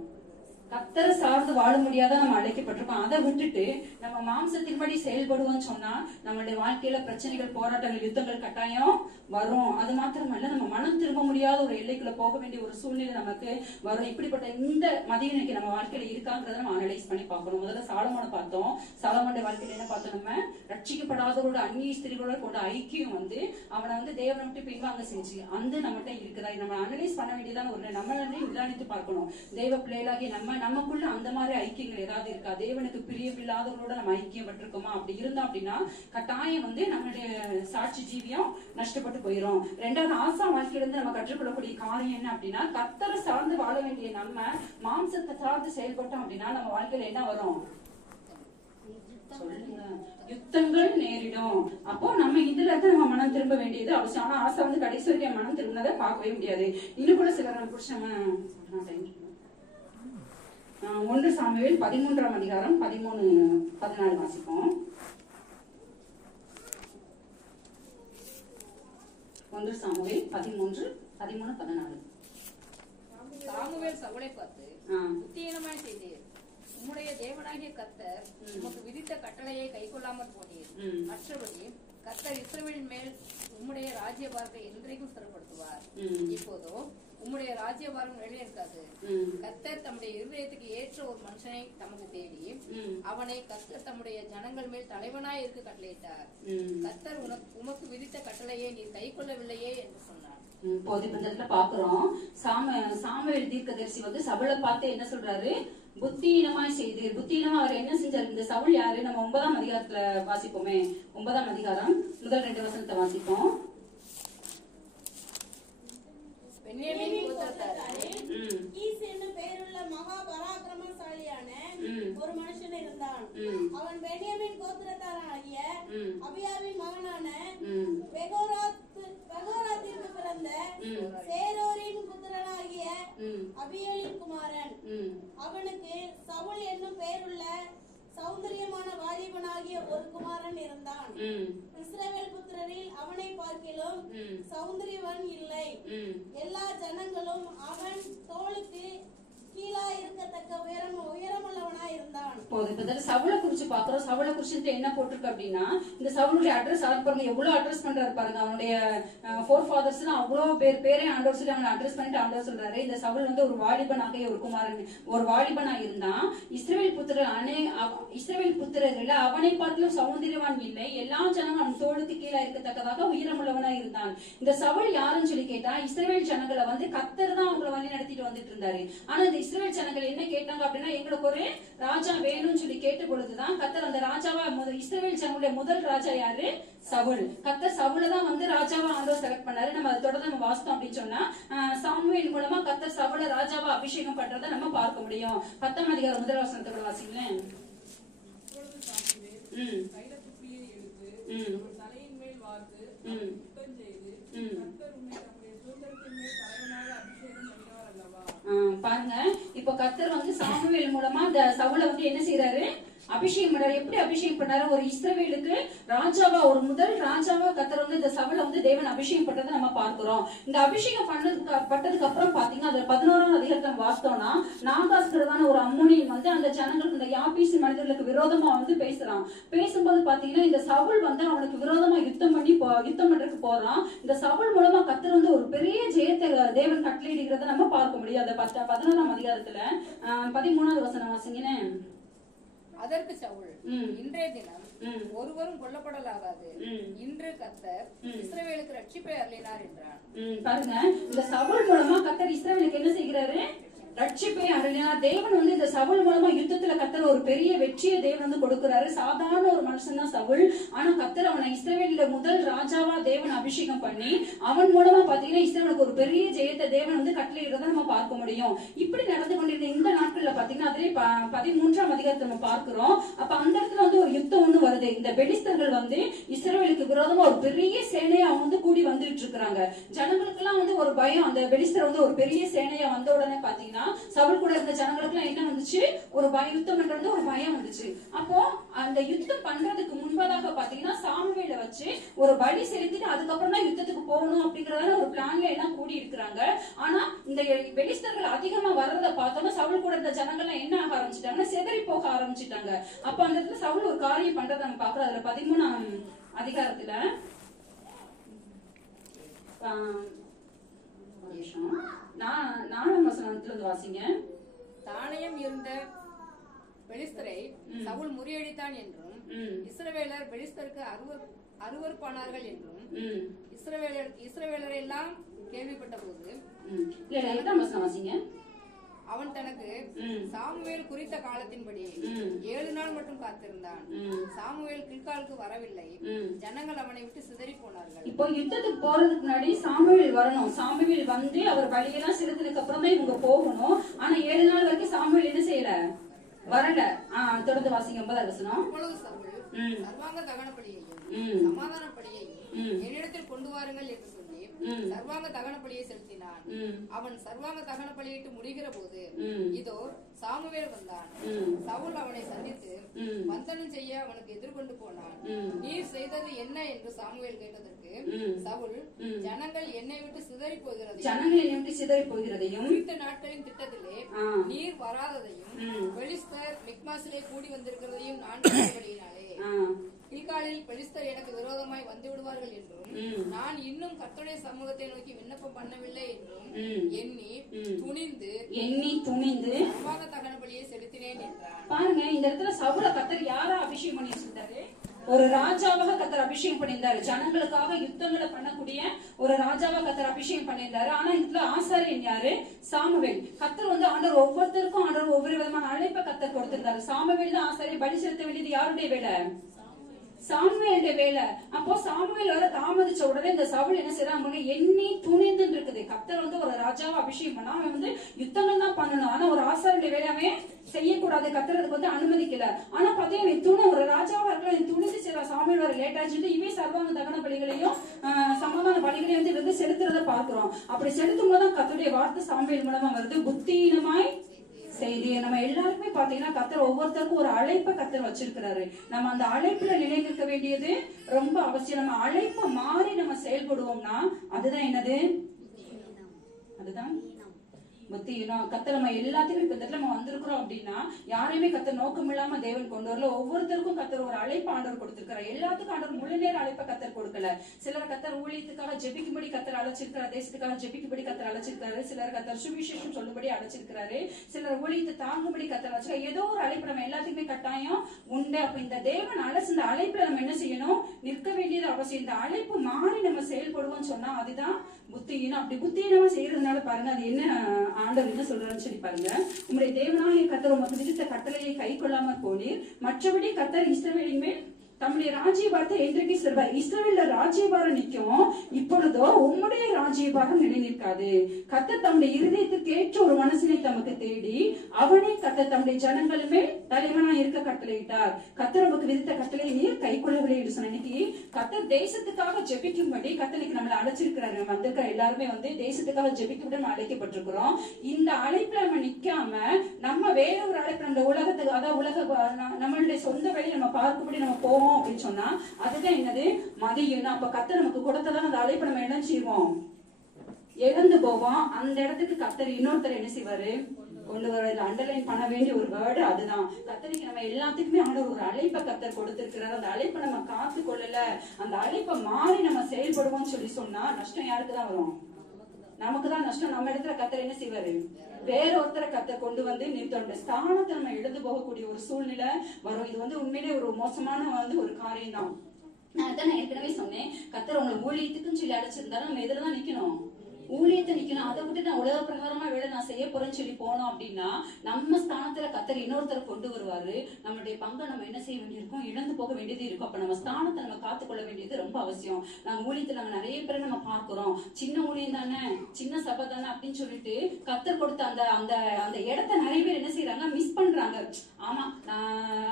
கர்த்தரை சார்ந்து வாழ முடியாத நம்ம அழைக்கப்பட்டிருக்கோம். அதை விட்டுட்டு நம்ம மாம்சத்தின்படி செயல்படுவோம்னு சொன்னா நம்மளுடைய வாழ்க்கையில பிரச்சனைகள், போராட்டங்கள், யுத்தங்கள் கட்டாயம் வரும். அது மாத்திரமல்ல, நம்ம மனம் திரும்ப முடியாத ஒரு எல்லைக்குள்ள போக வேண்டிய ஒரு சூழ்நிலை நமக்கு வரும். இப்படிப்பட்ட இந்த மதியம் இன்னைக்கு நம்ம வாழ்க்கையில இருக்காங்கிறத நம்ம அனலைஸ் பண்ணி பார்க்கணும். முதல்ல சாலமோனை பார்த்தோம். சாலமோனுடைய வாழ்க்கையில என்ன பார்த்தோம், நம்ம ரட்சிக்கப்படாதவரோட அந்நிய ஸ்திரீகளோட கொண்ட ஐக்கியம் வந்து அவனை வந்து தேவனை விட்டு பின்வாங்க செஞ்சு அந்த நம்மகிட்ட இருக்குதா, நம்ம அனலைஸ் பண்ண வேண்டியதான ஒரு நம்ம நிதானித்து பார்க்கணும். தெய்வ பிள்ளைகளாகி நமக்குள்ள அந்த மாதிரி ஐக்கியங்கள் ஏதாவது இருக்கா, தேவனுக்கு பிரியமில்லாதவங்களோட நம்ம ஐக்கியம் பட்டிருக்கோமா? அப்படி இருந்தா அப்படின்னா கட்டாயம் வந்து நம்மளுடைய சாட்சி ஜீவியம் நஷ்டப்பட்டு போயிரும். ரெண்டாவது, ஆசா வாழ்க்கையில இருந்து நம்ம கற்றுக்கொள்ளக்கூடிய காரியம் என்ன அப்படின்னா, கர்த்தரை சார்ந்து வாழ வேண்டிய நம்ம மாம்சத்தை சார்ந்து செயல்பட்டோம் அப்படின்னா நம்ம வாழ்க்கையில என்ன வரும், யுத்தங்கள் நேரிடும். அப்போ நம்ம இதுல இருந்து நம்ம மனம் திரும்ப வேண்டியது அவசியம். ஆனா ஆசை வந்து கடைசி வரைக்கும் மனம் திரும்பினதை பார்க்கவே முடியாது. இன்னும் கூட சிலர் புருஷன் 1 சாமுவேல் 13ஆம் அதிகாரம் 13-14 வாசிப்போம். 1 சாமுவேல் 13-14. சாமுவேல் சவுலை பார்த்து, புத்தியீனமாய் செய்தீர், உம்முடைய தேவனாகிய கர்த்தர் உமக்கு விதித்த கட்டளையை கைக்கொள்ளாமற் போனீர். மற்றபடி கர்த்தர் இஸ்ரவேலின் மேல் உம்முடைய ராஜ்யபாரத்தை என்றைக்கும் ஸ்திரப்படுத்துவார். இப்போதோ உம்முடைய ராஜ்யபாரம் நிலைநிற்காது. கர்த்தர் தம்முடைய இருதயத்துக்கு ஏற்ற ஒரு மனுஷனை தமக்கு தேடி அவனை கர்த்தர் தம்முடைய ஜனங்கள் மேல் தலைவனாய் இருக்க கட்டளையிட்டார். கர்த்தர் உமக்கு விதித்த கட்டளையை நீர் கை கொள்ளவில்லையே என்று சொன்னார். போதிப்பந்தத்துல பாக்குறோம், சாமுவேல் தீர்க்கதரிசி வந்து சவுலை பார்த்து என்ன சொல்றாரு, புத்தியீனமாய் செய்தீர். புத்தியீனமா அவர் என்ன செஞ்சாரு? இந்த சவுல் யாரு? நம்ம 9ஆம் அதிகாரத்துல வாசிப்போமே. 9ஆம் அதிகாரம் முதல் 2 வசனத்தை வாசிப்போம். கீஸ் என்னும் பெயருள்ள மகா பராக்கிரமசாலியான ஒரு மனுஷன் இருந்தான். அவன் பென்யமீன் கோத்திரத்தாராகிய அபியாவின் மகனான பெகோராத்திற்கு பிறந்த சேரோரின் புத்திரனாகிய அபியலின் குமாரன். அவனுக்கு சவுல் என்னும் பெயருள்ள சௌந்தரியமான வாலிபனாகிய ஒரு குமாரன் இருந்தான். இஸ்ரவேல் புத்திரரில் அவனை பார்க்கிலும் சௌந்தரியவன் இல்லை. எல்லா ஜனங்களும் அவன் தோளுக்கு கீழா இருக்கத்தக்க உயரமுள்ளவனா இருந்தான். சவுலை குறிச்சு பாக்குறோம். சவுலை குறிச்சு என்ன போட்டிருக்கு அப்படின்னா, இந்த சவுலுடைய அட்ரஸ் பாருங்க, எவ்வளவு அட்ரஸ் பண்றாரு பாருங்க. அவனுடைய 4 fathers அவ்வளவு பேரே ஆண்டவர் சொல்லி அவனை அட்ரஸ் பண்ணிட்டு ஆண்டவர் சொல்றாரு, இந்த சவுல் வந்து ஒரு வாலிபனாகிய ஒரு குமாரன், ஒரு வாலிபனா இருந்தான். இஸ்ரவேல் புத்திரர்கள் அவனை பார்த்தும் சௌந்தரியவான் இல்லை. எல்லா ஜனங்களும் அவன் தோளுக்கு கீழே இருக்கத்தக்கதாக உயரமுள்ளவனா இருந்தான். இந்த சவுல் யாருன்னு சொல்லி கேட்டா, இஸ்ரவேல் ஜனங்களை வந்து கர்த்தர் தான் அவங்களை வழி நடத்திட்டு வந்துட்டு இருந்தாரு. ஆனா இந்த இஸ்ரவேல் ஜனங்கள் என்ன கேட்டாங்க அப்படின்னா, எங்களுக்கு ஒரு ராஜா வேணும்னு சொல்லி கேட்ட பொழுதுதான் கர்த்தர் அந்த ராஜாவா, இஸ்ரவேல் ஜனங்களுடைய முதல் ராஜா யாரு? சவுல். கர்த்தர் சவுல தான் வந்து ராஜாவா ஆண்டவர் செலக்ட் பண்ணாரு. நம்ம அதை தொடர்ந்து நம்ம வாசித்தோம் அப்படின்னு சொன்னா, சாமுவேல் மூலமா கர்த்தர் சவுல ராஜாவா அபிஷேகம் பண்றதை நம்ம பார்க்க முடியும். 10ஆம் அதிகாரம் முதல் வசனத்தோட வாசிங்களேன். தலையின் மேல் வார்த்து யுத்தம் செய்து கர்த்தர் உம்மை தம்முடைய சுதந்திரத்தின் மேல் தலைவனாக அபிஷேகம் பண்ணினார் அல்லவா. பாருங்க, இப்ப கர்த்தர் வந்து சாமுவேல் மூலமா அந்த சவுலை வந்து என்ன செய்யறாரு, அபிஷேகம் பண்றாரு. எப்படி அபிஷேகம் பண்ணாரு, ஒரு இஸ்ரவேலுக்கு ராஜாவா, ஒரு முதல் ராஜாவா கர்த்தர் வந்து இந்த சவுலை வந்து தேவன் அபிஷேகம் பண்றதை நம்ம பார்க்கிறோம். இந்த அபிஷேகம் பட்டதுக்கு அப்புறம் பாத்தீங்கன்னா அதுல 11ஆம் அதிகாரத்தை வாசித்தோம்னா, நாகாஸ்கிறதான ஒரு அம்மோனியன் வந்து அந்த ஜனங்களுக்கு, இந்த யாபீஸ் மனிதர்களுக்கு விரோதமா வந்து பேசுறான். பேசும்போது பாத்தீங்கன்னா இந்த சவுல் வந்து அவனுக்கு விரோதமா யுத்தம் பண்றதுக்கு போறான். இந்த சவுல் மூலமா கர்த்தர் வந்து ஒரு பெரிய ஜெயத்தை தேவன் கட்டளையிடுகிறத நம்ம பார்க்க முடியும். அந்த 11ஆம் அதிகாரத்துல 13வது வசனம் வாசிங்கன்னு. அதற்கு சவுல், இன்றைய தினம் ஒருவரும் கொல்லப்படலாகாது, இன்று கர்த்தர் இஸ்ரவேலுக்கு ரட்சிப்பை அருளினார் என்றார். பாருங்க, இந்த சவுல் மூலமா கர்த்தர் இஸ்ரவேலுக்கு என்ன செய்கிறாரு, ரட்சிப்பை அருளினார். தேவன் வந்து இந்த சவுல் மூலமா யுத்தத்துல கர்த்தர் ஒரு பெரிய வெற்றியை தேவன் வந்து கொடுக்கிறாரு. சாதாரண ஒரு மனுஷன் தான் சவுல், ஆனா கர்த்தர் அவனை இஸ்ரவேலில முதல் ராஜாவா தேவன் அபிஷேகம் பண்ணி அவன் மூலமா பாத்தீங்கன்னா இஸ்ரவேலுக்கு ஒரு பெரிய ஜெயத்தை தேவன் வந்து கட்டளையிடுறத நம்ம பார்க்க முடியும். இப்படி நடந்து கொண்டிருந்த இந்த நாட்கள்ல பாத்தீங்கன்னா அதிலே 13ஆம் அதிகாரத்தை நம்ம பார்க்கிறோம். அப்ப அந்த இடத்துல வந்து ஒரு யுத்தம் ஒண்ணு வருது. இந்த பெலிஸ்தர்கள் வந்து இஸ்ரவேலுக்கு விரோதமா ஒரு பெரிய சேனையா வந்து கூடி வந்துட்டு இருக்கிறாங்க. ஜனங்களுக்கு எல்லாம் வந்து ஒரு பயம், அந்த பெலிஸ்தர் வந்து ஒரு பெரிய சேனையா வந்த உடனே பாத்தீங்கன்னா சவுல் கூட இருந்த ஜனங்களுக்கு எல்லாம் என்ன வந்துச்சு, ஒரு யுத்தம் பண்றது ஒரு பயம் வந்துச்சு. அப்போ அந்த யுத்தம் பண்றதுக்கு முன்பதாக பாத்தீங்கன்னா சாமுவேலை வச்சு ஒரு பலி செலுத்திட்டு அதுக்கப்புறம் தான் யுத்தத்துக்கு போகணும் அப்படிங்கறதான ஒரு பிளான்ல எல்லாம் கூடி இருக்கிறாங்க. ஆனா இந்த பெலிஸ்தர்கள் அதிகமா வர்றத பார்த்தோம்னா சவுல் கூட இருந்த ஜனங்கள்லாம் என்ன ஆக ஆரம்பிச்சுட்டாங்கன்னா செதறி போக ஆரம்பிச்சுட்டாங்க. அப்ப அந்த இடத்துல சவுல் ஒரு காரியம் பண்றதை நம்ம பாக்குறோம். அதுல 13ஆம் அதிகாரத்துல நாலாம் வசனத்துல இருந்து வாசிங்க. தானியம் இருந்த பெலிஸ்தரை சவுல் முறியடித்தான் என்றும், இஸ்ரவேலர் பெலிஸ்தருக்கு அருவருப்பானார்கள் என்றும் இஸ்ரவேலரை எல்லாம் கேள்விப்பட்ட போது, அவன் தனக்கு சாமுவேல் குறித்த காலத்தின்படி 7 நாள் மட்டும் காத்திருந்தான். சாமுவேல் கில்காலுக்கு வரவில்லை. ஜனங்கள் அவனை விட்டு சிதறி போனார்கள். இப்போ யுத்தத்துக்கு போறதுக்கு முன்னாடி சாமுவேல் வரணும். சாமுவேல் வந்து அவர் பலியெல்லாம் செலுத்தினதுக்கு அப்புறம் தான் இவங்க போகணும். ஆனா 7 நாள் வரைக்கும் சாமுவேல் என்ன செய்யல, வரல. தொடர்ந்து வாசிங்க 9வது வசனம். சர்வாங்க தகன பலியையும் சமாதான பலியையும் என்னிடத்தில் கொண்டு வாருங்கள் என்று சொல்லி சர்வாங்க தகன பலியை செலுத்தினான். அவன் சர்வாங்க தகன பலியிட்டு முடிகிற போது இதோ சாமுவேல் வந்தான். சவுல் அவனை சந்தித்து வந்தனம் செய்ய அவனுக்கு எதிர்கொண்டு போனான். நீர் செய்தது என்ன என்று சாமுவேல் கேட்டதற்கு சவுல், ஜனங்கள் என்னை விட்டு சிதறி போகிறதையும் குறித்த நாட்களின் திட்டத்திலே நீர் வராததையும் பெலிஸ்தர் மிக்மாசிலே கூடி வந்திருக்கிறதையும் நான் கண்டபடியினாலே கில்காலில் பெலிஸ்தர் எனக்கு விரோதமாய் வந்து விடுவார்கள் என்றும் நான் இன்னும் கர்த்தருடைய சமூகத்தை நோக்கி விண்ணப்பம் பண்ணவில்லை என்றும் எண்ணி துணிந்து சர்வாங்க தகன பலியை செலுத்தினேன் என்றான். பாருங்க, இந்த இடத்துல சவுல கர்த்தர் யாரா அபிஷேகம் பண்ணி வச்சிருந்தாரு, ஒரு ராஜாவாக கர்த்தர் அபிஷேகம் பண்ணியிருந்தாரு. ஜனங்களுக்காக யுத்தங்களை பண்ணக்கூடிய ஒரு ராஜாவா கர்த்தர் அபிஷேகம் பண்ணியிருந்தாரு. ஆனா இதுல ஆசாரியன் யாரு, சாமுவேல். கர்த்தர் வந்து ஆண்டவர் ஒவ்வொருத்தருக்கும் ஆண்டவர் ஒவ்வொரு விதமான அழைப்பை கர்த்தர் கொடுத்திருந்தாரு. சாமுவேல் தான் ஆசாரியன். பலி செலுத்த வேண்டியது யாருடைய வேலை, சாமுவேலுடைய வேலை. அப்போ சாமுவேல் வர தாமதிச்ச உடனே இந்த சவுல் என்ன செய்யறாங்க, எண்ணி துணிந்து இருக்குது. கர்த்தர் வந்து ஒரு ராஜாவை அபிஷேகம் பண்ணா அவன் வந்து யுத்தங்கள் தான் பண்ணணும். ஆனா ஒரு ஆசாரியனுடைய வேலை அவன் செய்யக்கூடாது. கர்த்தர் அதுக்கு வந்து அனுமதிக்கல. ஆனா பாத்தீங்கன்னா ஒரு ராஜாவா இருக்கலாம் துணிந்து செய்யற. சாமுவேல் வர லேட் ஆச்சுட்டு இவே சர்வாங்க தகன பலிகளையும் சமாதான பலிகளையும் வந்து இருந்து செலுத்துறத பாக்குறோம். அப்படி செலுத்தும் போதுதான் கர்த்தருடைய வார்த்தை சாமுவேல் மூலமா வருது, புத்தியினமாய் செய்தி. நம்ம எல்லாருக்குமே பாத்தீங்கன்னா கர்த்தர் ஒவ்வொருத்தருக்கும் ஒரு அழைப்பை கர்த்தர் வச்சிருக்கிறாரு. நம்ம அந்த அழைப்புல நிலைநிற்க வேண்டியது ரொம்ப அவசியம். நம்ம அழைப்பை மாறி நம்ம செயல்படுவோம்னா அதுதான் என்னது, அதுதான் புத்தியினம். கர்த்தர் நம்ம எல்லாத்துக்கும் இப்ப நம்ம வந்திருக்கிறோம் அப்படின்னா யாரையுமே கர்த்தர் நோக்கம் இல்லாம தேவன் கொண்டு வரல. ஒவ்வொருத்தருக்கும் கர்த்தர் ஒரு அழைப்பு ஆண்டவர் கொடுத்திருக்கிறார். எல்லாத்துக்கும் ஆண்டவர் முழு நேர அழைப்பை கர்த்தர் கொடுக்கல. சிலர் கர்த்தர் ஊழியத்துக்காக ஜெபிக்கும்படி கர்த்தர் அழைச்சிருக்கிறார், தேசத்துக்காக ஜெபிக்கும்படி கர்த்தர் அழைச்சிருக்காரு. சிலர் கர்த்தர் சுவிசேஷம் சொல்லும்படி அழைச்சிருக்கிறாரு. சிலர் ஊழியத்தை தாங்கும்படி கர்த்தர் அழைச்சிருக்காரு. ஏதோ ஒரு அழைப்பு நம்ம எல்லாத்துக்குமே கட்டாயம் உண்டு. அப்ப இந்த தேவன் அழைச்ச இந்த அழைப்புல நம்ம என்ன செய்யணும், நிற்க வேண்டியது அவசியம். இந்த அழைப்பு மாறி நம்ம செயல்படுவோம்னு சொன்னா அதுதான் புத்தியினம். அப்படி புத்தியினமா செய்யறதுனால பாருங்க அது என்ன ஆண்டவர் என்ன சொல்றாருன்னு சொல்லி பாருங்க. உங்களுடைய தேவனாகிய கர்த்தர் உமக்கு விதித்த கட்டளையை கை கொள்ளாம போனீர், மற்றபடி கர்த்தர் இஸ்ரவேலின் மேல் தம்முடைய ராஜ்யபாரத்தை என்றைக்கு சொல்வார். இஸ்ரவேல்ல ராஜ்யபாரம் நிற்கும், இப்பொழுதோ உம்முடைய ராஜ்யபாரம் நிலைநிற்காது. கர்த்தர் தம்முடைய இருதயத்துக்கு ஏற்ற ஒரு மனசினை தமக்கு தேடி அவனே கர்த்தர் தம்முடைய ஜனங்களுமே தலைவனா இருக்க கட்டளையிட்டார். கர்த்தர் நமக்கு விதித்த கட்டளை நீர் கை கொள்ளவில்லை என்று சொன்ன இன்னைக்கு கர்த்தர் தேசத்துக்காக ஜெபிக்கும்படி கர்த்தருக்கு நம்மளை அழைச்சிருக்கிறாரு. நம்ம வந்திருக்கிற எல்லாருமே தேசத்துக்காக ஜெபிக்கும்படி நம்ம அழைக்கப்பட்டிருக்கிறோம். இந்த அழைப்புல நம்ம நிக்காம நம்ம வேற ஒரு அழைப்பு நம்ம உலகத்துக்கு, அதாவது நம்மளுடைய சொந்த வழியை நம்ம பார்க்கும்படி நம்ம போவோம் அப்படின்னு சொன்னா அதுதான் என்னது மதியம். அப்ப கர்த்தர் நமக்கு கொடுத்ததான் அந்த அழைப்பு நம்ம இணைச்சிருவோம், இழந்து போவோம். அந்த இடத்துக்கு கர்த்தர் இன்னொருத்தர் என்ன செய்வாரு கொண்டு வர. அண்டர்லைன் பண்ண வேண்டிய ஒரு வேர்டு அதுதான். கர்த்தருக்கு நம்ம எல்லாத்துக்குமே ஆண்டவர் ஒரு அழைப்பை கர்த்தர் கொடுத்திருக்கிறார். அந்த அழைப்பை நம்ம காத்து கொள்ளல, அந்த அழைப்பை மாறி நம்ம செயல்படுவோம்னு சொன்னா நஷ்டம் யாருக்குதான் வரும்? நமக்குதான் நஷ்டம். நம்ம இடத்துல கர்த்தர் என்ன செய்வாரு? வேற ஒருத்தரை கர்த்தர் கொண்டு வந்து நிறுத்த ஸ்தானத்தை நம்ம இழந்து போகக்கூடிய ஒரு சூழ்நிலை வரும். இது உண்மையிலே ஒரு மோசமான ஒரு காரியம் தான். நான் ஏற்கனவே சொன்னேன், கர்த்தர் உங்களை ஊழியத்துக்குன்னு சொல்லி அழைச்சிருந்தாலும் நம்ம எதுலதான் நிக்கணும்? ஊழியத்தை நிக்கணும். அதை விட்டு நான் உலக பிரகாரமா வேலை நான் செய்ய போறேன்னு சொல்லி போனோம் அப்படின்னா நம்ம ஸ்தானத்துல கர்த்தர் இன்னொருத்தர் கொண்டு வருவாரு. நம்மளுடைய பங்கை நம்ம என்ன செய்ய வேண்டியிருக்கும்? இழந்து போக வேண்டியது இருக்கும். அப்ப நம்ம ஸ்தானத்தை நம்ம காத்துக்கொள்ள வேண்டியது ரொம்ப அவசியம். நம்ம ஊழியத்துல நம்ம நிறைய பேரை நம்ம பார்க்கிறோம், சின்ன ஊழியம் தானே, சின்ன சபை தானே அப்படின்னு சொல்லிட்டு கர்த்தர் கொடுத்த அந்த அந்த அந்த இடத்த நிறைய பேர் என்ன செய்யறாங்க? மிஸ் பண்றாங்க. ஆமா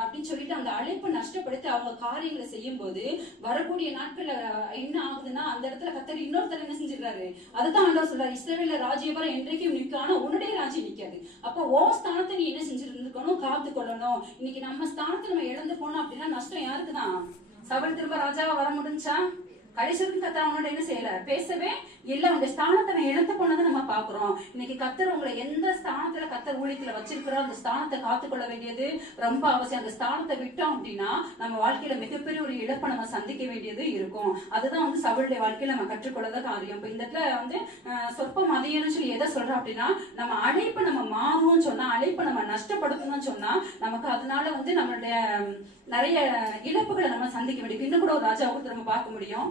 அப்படின்னு சொல்லிட்டு அந்த அழைப்பு நஷ்டப்படுத்தி அவங்க காரியங்களை செய்யும் போது வரக்கூடிய நாட்கள்ல என்ன ஆகுதுன்னா அந்த இடத்துல கர்த்தர் இன்னொருத்தர் என்ன செஞ்சிருக்காரு? அதுதான் ஆண்டவர் சொல்றாரு, இஸ்ரவேல்ல ராஜ்யபாரம் என்றைக்கும் நிற்கும், ஆனா உன்னுடைய ராஜ்யம் நிக்காது. அப்ப ஓ ஸ்தானத்தை நீ என்ன செஞ்சிருக்கணும்? காத்து கொள்ளணும். இன்னைக்கு நம்ம ஸ்தானத்தை நம்ம இழந்து போனோம் அப்படின்னா நஷ்டம் யாருக்குதான்? சவுல் திரும்ப ராஜாவா வர முடிஞ்சா? கடைசிக்கும் கர்த்தர் அவனோட என்ன செய்யல? பேசவே இல்ல. உங்க ஸ்தானத்தை இழந்து போனதை நம்ம பாக்குறோம். இன்னைக்கு கர்த்தர் உங்களை எந்த ஸ்தானத்துல கர்த்தர் ஊழியத்துல வச்சிருக்கிறோம் அந்த ஸ்தானத்தை காத்துக்கொள்ள வேண்டியது ரொம்ப அவசியம். அந்த ஸ்தானத்தை விட்டோம் அப்படின்னா நம்ம வாழ்க்கையில மிகப்பெரிய ஒரு இழப்பை நம்ம சந்திக்க வேண்டியது இருக்கும். அதுதான் சவுளுடைய வாழ்க்கையில நம்ம கற்றுக்கொள்ளத காரியம். இப்ப இந்த இடத்துல சொற்ப மதியம்னு சொல்லி எதை சொல்றோம் அப்படின்னா நம்ம அழைப்பை நம்ம மாறுவோம்னு சொன்னா, அழைப்பை நம்ம நஷ்டப்படுத்தணும்னு சொன்னா நமக்கு அதனால நம்மளுடைய நிறைய இழப்புகளை நம்ம சந்திக்க வேண்டியது. இன்னும் கூட ஒரு ராஜாவுக்கு நம்ம பார்க்க முடியும்.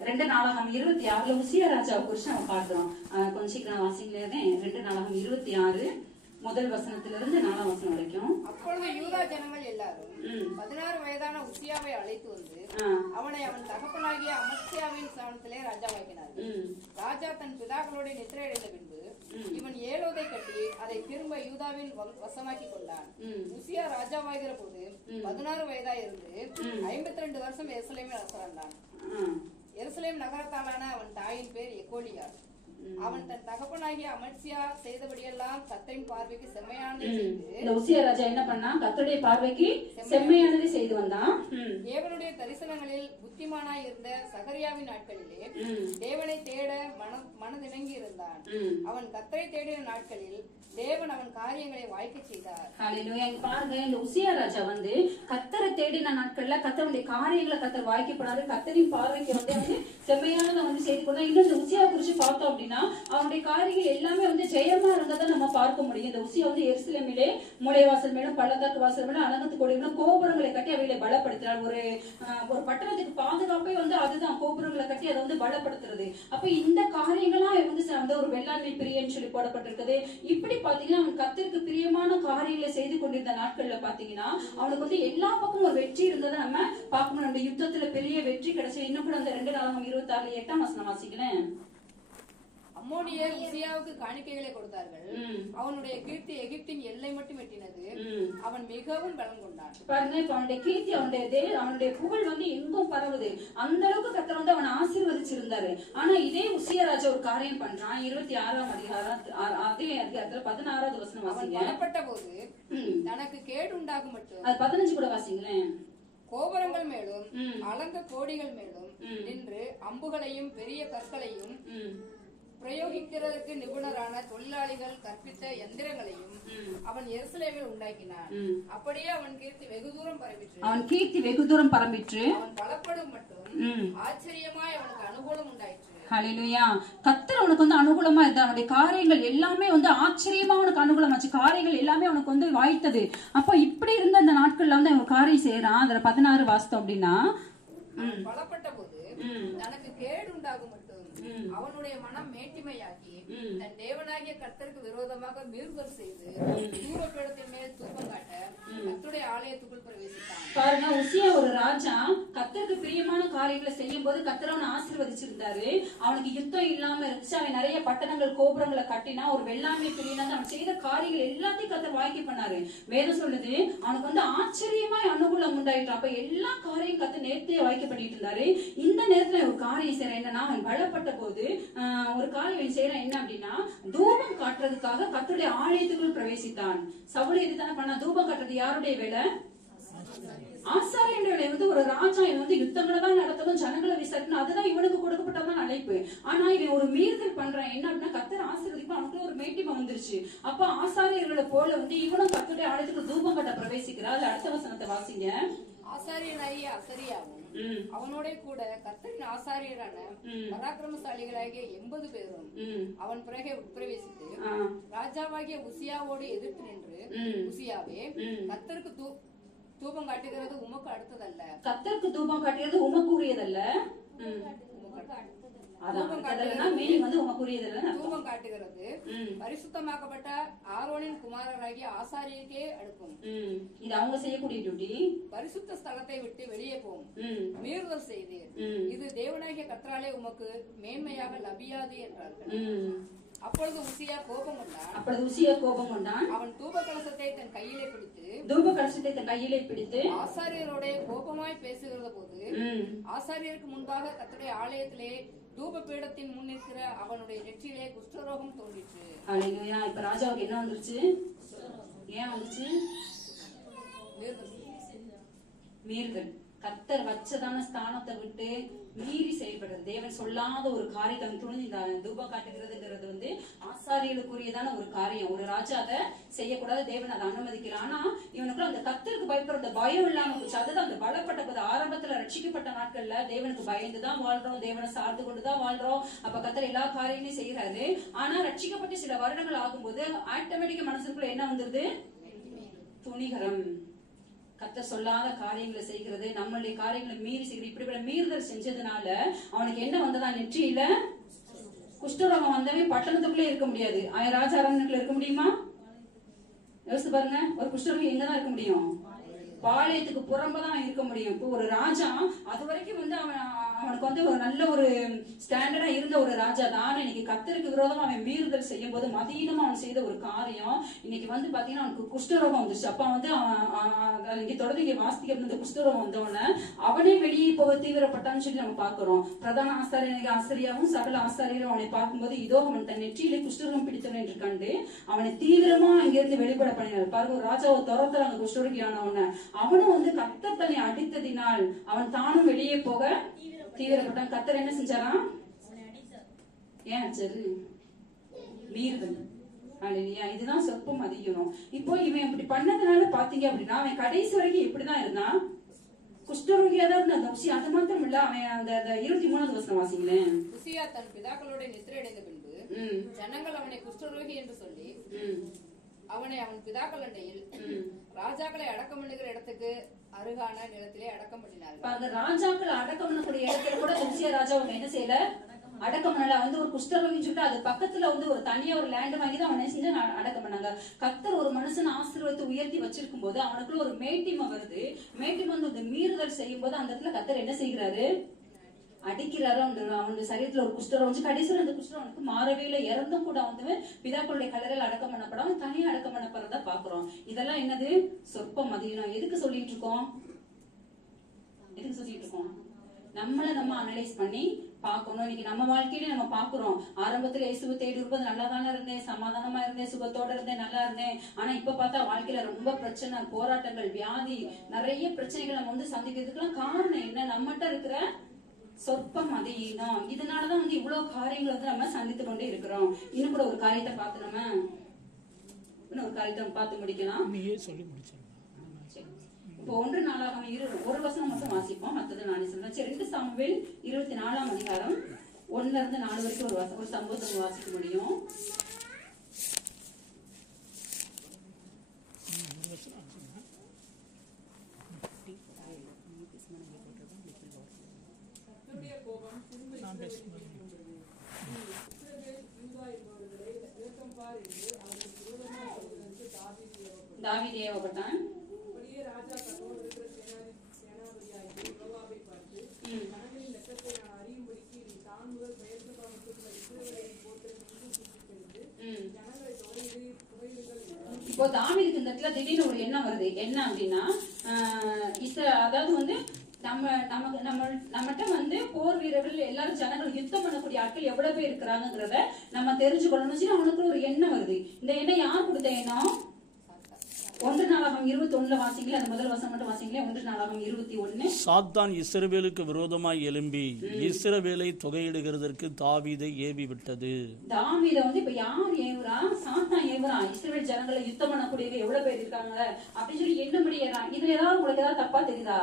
2 நாளாகமம் 26 உசியா ராஜாவை குறிச்சு நம்ம பார்க்கிறோம். கொஞ்சம் சீக்கிரம் வாசிங்களே. 2 நாளாகமம் 26 முதல் வசனத்திலிருந்து 4ஆம் வசனம் வரைக்கும். அப்பொழுது யூதா ஜனங்கள் எல்லாரும் 16 வயதான உசியாவை அழைத்து வந்து அவனை அவன் தகப்பனாகிய அமத்சியாவின் ஸ்தானத்திலே ராஜாவாக்கினார்கள். ராஜா தன் பிதாக்களோட நித்திரையடைந்த பின்பு இவன் ஏலோதை கட்டி அதை திரும்ப யூதாவின் வசமாக்கி கொண்டான். உசியா ராஜாவாகிற போது 16 வயதாய் இருந்து 52 வருஷம் எருசலேமில் அரசராண்டான். எருசலேம் நகரத்தாலான அவன் தாயின் பேர் எக்கோலியா. அவன் தன் தகப்பனாகிய அமத்சியா செய்தபடியெல்லாம் கர்த்தரின் பார்வைக்கு செம்மையானதை செய்து. இந்த உசியா ராஜா என்ன பண்ணா? கர்த்தருடைய பார்வைக்கு செம்மையானதை செய்து வந்தான். தேவனுடைய தரிசனங்களில் புத்திமானாய் இருந்த சகரியாவின் நாட்களிலே தேவனை தேட மனதிணங்கி இருந்தான். அவன் கர்த்தரை தேடின நாட்களில் தேவன் அவன் காரியங்களை வாய்க்க செய்தார். பாருங்க, இந்த உசியா ராஜா கர்த்தரை தேடின நாட்கள்ல கர்த்தருடைய காரியங்களை கர்த்தர் வாய்க்கப்படாது. கர்த்தரின் பார்வைக்கு செம்மையானதை செய்து கொண்டா. இன்னும் இந்த உசியா குறிச்சு பார்த்தோம் அப்படின்னா அவனுடைய காரியங்கள் எல்லாமே ஜெயமா இருந்ததை நம்ம பார்க்க முடியும். இந்த உசியா எருசலேமிலே மூளைவாசல் மேலும் பள்ளத்தாக்கு வாசல் மேலும் அலங்கத்து கோடிகளும் கோபுரங்களை கட்டி அவைகளை பலப்படுத்தினார். ஒரு பட்டணத்துக்கு பாதுகாப்பே அதுதான், கோபுரங்களை கட்டி அதை பலப்படுத்துறது. அப்ப இந்த காரியங்கள்லாம் ஒரு வெள்ளாண்மை பிரியன்னு சொல்லி போடப்பட்டிருக்குது. இப்படி பாத்தீங்கன்னா அவன் கர்த்தருக்கு பிரியமான காரியங்களை செய்து கொண்டிருந்த நாட்கள்ல பாத்தீங்கன்னா அவனுக்கு எல்லா பக்கமும் ஒரு வெற்றி இருந்ததை நம்ம பார்க்கணும். நம்ம யுத்தத்துல பெரிய வெற்றி கிடைச்சு. இன்னும் கூட அந்த 2 நாளாகமம் 26 8ஆம் வசனம் வாசிக்கிறேன். அம்மோனியர் உசியாவுக்கு காணிக்கைகளை கொடுத்தார்கள். அவனுடைய கீர்த்தி எகிப்தின் எல்லை மட்டும் எட்டினது. அவன் மிகவும் பலம் கொண்டான். பாருங்க, இப்ப அவனுடைய கீர்த்தி, அவனுடைய புகழ் எங்கும் பரவுது. அந்த அளவுக்கு கர்த்தர் அவனை ஆசீர்வதிச்சிருந்தாரு. ஆனா இதே உசியா ராஜா ஒரு காரியம் பண்றான். 26ஆம் அதிகாரம் அதே அதிகாரத்துல 16வது வசனம் வாசிங்க. பலப்பட்ட போது தனக்கு கேடு உண்டாகும் மட்டும். அது 15 கூட வாசிங்களேன். கோபுரங்கள் மேலும் அலங்க கோடிகள் மேலும் நின்று அம்புகளையும் பெரிய கற்களையும் பிரயோகிக்கிறதற்கு நிபுணரான தொழிலாளிகள் கற்பித்த எந்திரங்களையும் அவன் எருசலேமில் உண்டாக்கினான். அப்படியே அவன் கீர்த்தி வெகு தூரம் பரம்பிற்று. அவன் பலப்படும் மட்டும் ஆச்சரியமாய் அவனுக்கு அனுகூலம் உண்டாயிற்று. ஹல்லேலூயா. கர்த்தர் அவனுக்கு அனுகூலமா இருந்தா. அவனுடைய காரியங்கள் எல்லாமே ஆச்சரியமா அவனுக்கு அனுகூலமாச்சு. காரியங்கள் எல்லாமே அவனுக்கு வாய்த்தது. அப்ப இப்படி இருந்த அந்த நாட்கள்ல அவன் காரியம் செய்யறான். அதுல 16 வாஸ்தம் அப்படின்னா பலப்பட்ட போது தனக்கு கேடு உண்டாகும் மட்டும் அவனுடைய மனம் மேட்டிமையாகி தன் தேவனாகிய கர்த்தருக்கு விரோதமாக மீறுதல் செய்து தூரப்பீடத்தின் மேல் தூக்கம் காட்ட கர்த்தருடைய ஆலயத்துக்குள் பிரவேசித்தான். பாருங்க, காரியங்களை செய்யும் போது கர்த்தர் அவனை ஆசீர்வதிச்சிருந்தாரு. அவனுக்கு யுத்தம் இல்லாம இருந்துச்சு. அவன் நிறைய பட்டணங்கள் கோபுரங்களை கட்டினா, ஒரு வெள்ளாமை பிரியினா, அவன் செய்த காரியங்கள் எல்லாத்தையும் கர்த்தர் வாய்க்கு பண்ணாரு. வேதம் சொல்லுது அவனுக்கு வந்து ஆச்சரியமாய் அனுகூலம் உண்டாயிட்டு. அப்ப எல்லா காரியம் கர்த்தர் நேர்த்தியா வாய்க்கு பண்ணிட்டு இருந்தாரு. இந்த நேரத்துல ஒரு காரியம் செய்யற என்னன்னா, அவன் பலப்பட்ட போது ஒரு காரியம் செய்யற என்ன அப்படின்னா, தூபம் காட்டுறதுக்காக கர்த்தருடைய ஆலயத்துக்குள் பிரவேசித்தான். சவுல் இதுதானே பண்ணா? தூபம் காட்டுறது யாருடைய வேலை? ஆசாரியனுடைய வேலை. வந்து ஒரு ராஜா இவன் வந்து யுத்தங்களை தான் நடத்தணும், ஜனங்களை விசாரிக்கணும், அதுதான் இவனுக்கு கொடுக்கப்பட்டதான் அழைப்பு. ஆனா இவன் ஒரு மீறுதல் பண்றான். என்ன அப்படின்னா, கர்த்தர் ஆசீர்வதிப்பா அவனுக்குள்ள ஒரு மேட்டிமை வந்துருச்சு. அப்ப ஆசாரியர்களை போல வந்து இவனும் கர்த்தருடைய ஆலயத்துக்கு தூபம் கட்ட பிரவேசிக்கிறார். அடுத்த வசனத்தை வாசிங்க. ஆசாரியனாகிய அசரியாவும் அவனோட கூட கர்த்தரின் ஆசாரியரான பராக்கிரமசாலிகளாகிய 80 பேரும் அவன் பிறகே உட்பிரவேசித்து ராஜாவாகிய உசியாவோடு எதிர்த்து நின்று, உசியாவே, கர்த்தருக்கு தூபம் காட்டுகிறது உமக்கு அடுத்ததல்ல. கர்த்தருக்கு தூபம் காட்டுகிறது உமக்கு உரியதல்ல. தூபம் காட்டுகிறது பரிசுத்தமாக்கப்பட்ட ஆரோனின் குமாரராகிய ஆசாரியருக்கே அடுக்கும். இது அவங்க செய்யக்கூடிய டியூட்டி. பரிசுத்த ஸ்தலத்தை விட்டு வெளியே போகும் மீறுதல் செய்தீர், இது தேவனாகிய கர்த்தராலே உமக்கு மேன்மையாக லபியாது என்றார்கள். அப்பொழுது உசியா கோபம் கொண்டான். அவன் தூப கலசத்தை தன் கையிலே பிடித்து ஆசாரியரோட கோபமாய் பேசுகிற போது, ஆசாரியருக்கு முன்பாக கர்த்தருடைய ஆலயத்திலே தூப பீடத்தின் முன் இருக்கிற அவனுடைய நெற்றியிலே குஷ்டரோகம் தோன்றிற்று. இப்ப ராஜாவுக்கு என்ன வந்துருச்சு? ஏன் வந்துச்சு? மீறுதல். கர்த்தர் வச்சதான ஸ்தானத்தை விட்டு மீறி செயல்படுறது. தேவன் சொல்லாத ஒரு காரியத்தை துணிஞ்சு தூபம் காட்டுகிறதுங்கிறது வந்து ஆசாரியர்களுக்குரியதான ஒரு காரியம். ஒரு ராஜா அதை செய்யக்கூடாது, தேவன் அதை அனுமதிக்கிறான். ஆனா இவனுக்குள்ள அந்த கர்த்தருக்கு பயப்படுற பயம் இல்லாம போச்சு. அதுதான் அந்த பலப்பட்ட போது ஆரம்பத்துல ரட்சிக்கப்பட்ட நாட்கள்ல தேவனுக்கு பயந்துதான் வாழ்றோம், தேவனை சார்ந்து கொண்டுதான் வாழ்றோம். அப்ப கர்த்தர் எல்லா காரியங்களையும் செய்யறாரு. ஆனா ரட்சிக்கப்பட்டு சில வருடங்கள் ஆகும்போது ஆட்டோமேட்டிக்கா மனசுக்குள்ள என்ன வந்துருது? துணிகரம். கர்த்தர் சொல்லாத காரியங்களை செய்கிறது, நம்மளுடைய காரியங்களை மீறி செய்கிறது. இப்படிப்பட்ட மீறுதல் செஞ்சதுனால அவனுக்கு என்ன வந்ததா? நெற்றியில குஷ்டரோகம் வந்தவே பட்டணத்துக்குள்ளே இருக்க முடியாது. ராஜா அரண்மனைக்குள்ள இருக்க முடியுமா? யோசிச்சு பாருங்க. ஒரு குஷ்டரோகம் எங்கதான் இருக்க முடியும்? பாளையத்துக்கு புறம்பதான் இருக்க முடியும். இப்போ ஒரு ராஜா அது வரைக்கும் வந்து அவனுக்கு வந்து ஒரு நல்ல ஒரு ஸ்டாண்டர்டா இருந்த ஒரு ராஜா தான். இன்னைக்கு கர்த்தருக்கு விரோதமா அவன் மீறுதல் செய்யும் போது மதியமா அவன் செய்த ஒரு காரியம் இன்னைக்கு வந்து பாத்தீங்கன்னா அவனுக்கு குஷ்டரோகம் வந்துருச்சு. அப்ப வந்து இங்க தொடர்ந்து இங்க வாசிக்க இந்த குஷ்டரோகம் வந்தவன அவனே வெளியே போக தீவிரப்பட்டான்னு சொல்லி நம்ம பாக்குறோம். பிரதான ஆசாரியாவும் சகல ஆசாரியரும் அவனை பார்க்கும்போது இதோ அவன் தன் நெற்றியிலே குஷ்டரோகம் பிடித்தவன் என்று கண்டு அவனை தீவிரமா அங்கிருந்து வெளிப்பட பண்ணினார். பாருங்க, ஒரு ராஜாவை துரத்துறாங்க குஷ்டரோகியானவன. அவனும் வந்து கர்த்தர் தன்னை அடித்ததினால் அவன் தானும் வெளியே போக தீவிரப்பட்டான். கர்த்தர் என்ன செஞ்சாராம்? ஏன் சரி மீறுதல். இதுதான் சொற்பம் அதிகணும். இப்போ இவன் இப்படி பண்ணதுனால பாத்தீங்க அப்படின்னா அவன் கடைசி வரைக்கும் எப்படிதான் இருந்தான்? குஷ்டரோகியா தான் இருந்தா. அந்த உசியா அது மாத்திரம் இல்ல, அவன் அந்த 23வது வசனம் வாசிங்களேன். உசியா தன் பிதாக்களோட நித்திரையடைந்த பின்பு ஜனங்கள் அவனை குஷ்டரோகி என்று சொல்லி அவனை அவன் பிதாக்கள் அண்டையில் ராஜாக்களை அடக்கம் பண்ணுகிற இடத்துக்கு அருகான நிலத்திலே அடக்கம் பண்ணினார்கள். ராஜாக்களை அடக்கம் பண்ணக்கூடிய இடத்துல கூட உசியா ராஜா என்ன செய்யல? அடக்கம் பண்ணல. வந்து ஒரு குஷ்டரோகின்னு சொல்லிட்டு அது பக்கத்துல வந்து ஒரு தனியா ஒரு லேண்ட் வாங்கி தான் அவனை செஞ்சு அடக்கம் பண்ணாங்க. கர்த்தர் ஒரு மனுஷன் ஆசீர்வாதத்தை உயர்த்தி வச்சிருக்கும் போது அவனுக்குள்ள ஒரு மேட்டிமை வருது. மேட்டிமை வந்து இந்த மீறுதல் செய்யும் போது அந்த இடத்துல கர்த்தர் என்ன செய்கிறாரு? அடிக்கிறாரு. அவனுடைய சரீரத்துல ஒரு குஷ்டரோகம் வந்து கடைசியில் அந்த குஷ்டரோகம் அவனுக்கு மாறவே இல்லை. இறந்தும் கூட வந்து பிதாக்களுடைய கல்லறையில் அடக்கம் பண்ணப்படாம தனியா அடக்கம் பண்ணப்படுறதா பாக்குறோம். இதெல்லாம் என்னது? சொற்பம் அதிகம். எதுக்கு சொல்லிட்டு இருக்கோம்? நம்மள நம்ம அனலைஸ் பண்ணி பாக்கணும். இன்னைக்கு நம்ம வாழ்க்கையில நம்ம பாக்குறோம். ஆரம்பத்துல இயேசுவை தேடி இருப்பது நல்லா தானே இருந்தேன், சமாதானமா இருந்தேன், சுகத்தோட இருந்தேன், நல்லா இருந்தேன். ஆனா இப்ப பார்த்தா வாழ்க்கையில ரொம்ப பிரச்சனை, போராட்டங்கள், வியாதி, நிறைய பிரச்சனைகள் நம்ம வந்து சந்திக்கிறதுக்கெல்லாம் காரணம் என்ன? நம்மகிட்ட இருக்கிற சொற்பம் அதிகம். இதனாலதான் வந்து இவ்வளவு காரியங்களை வந்து நம்ம சந்தித்து கொண்டே இருக்கிறோம். இன்னும் கூட ஒரு காரியத்தை பார்த்து நம்ம இன்னும் ஒரு காரியத்தை பார்த்து முடிக்கலாம். இப்போ 1 நாளாகமம் ஒரு வசனம் மட்டும் வாசிப்போம், மற்றது நானே சொல்றேன். 2 சாமுவேல் 24ஆம் அதிகாரம் 1ல இருந்து 4 வரைக்கும் ஒரு சம்பவத்தை வாசிக்க முடியும். தாவீது ஏவப்பட்டான். இப்போ தாவீதுக்கு இந்த இடத்துல திடீர்னு ஒரு எண்ணம் வருது. என்ன அப்படின்னா அதாவது வந்து நம்மகிட்ட வந்து போர் வீரர்கள் எல்லாரும் ஜனங்கள் யுத்தம் பண்ணக்கூடிய ஆட்கள் எவ்வளவு பேர் இருக்கிறாங்கிறத நம்ம தெரிஞ்சுக்கணும்னு அவனுக்கு ஒரு எண்ணம் வருது. இந்த எண்ணம் யார் கொடுத்த எண்ணம்? 1 நாளாகமம் 21 வாசிங்களே, அந்த முதல் வசனம் மட்டும் வாசிங்களே. 1 நாளாகமம் 21. சாத்தான் இஸ்ரவேலுக்கு விரோதமாய் எழும்பி இஸ்ரவேலை தொகையிடுகிறதற்கு தாவீதை ஏவி விட்டது. தாவீதை வந்து இப்ப யார் ஏவுறா? சாத்தான் ஏவுறான். இஸ்ரவேல் ஜனங்களை யுத்தம் பண்ணக்கூடியவங்க எவ்வளவு பேர் இருக்காங்க அப்படின்னு சொல்லி எண்ண ஏறான். இதுல ஏதாவது உங்களுக்கு ஏதாவது தப்பா தெரியுதா?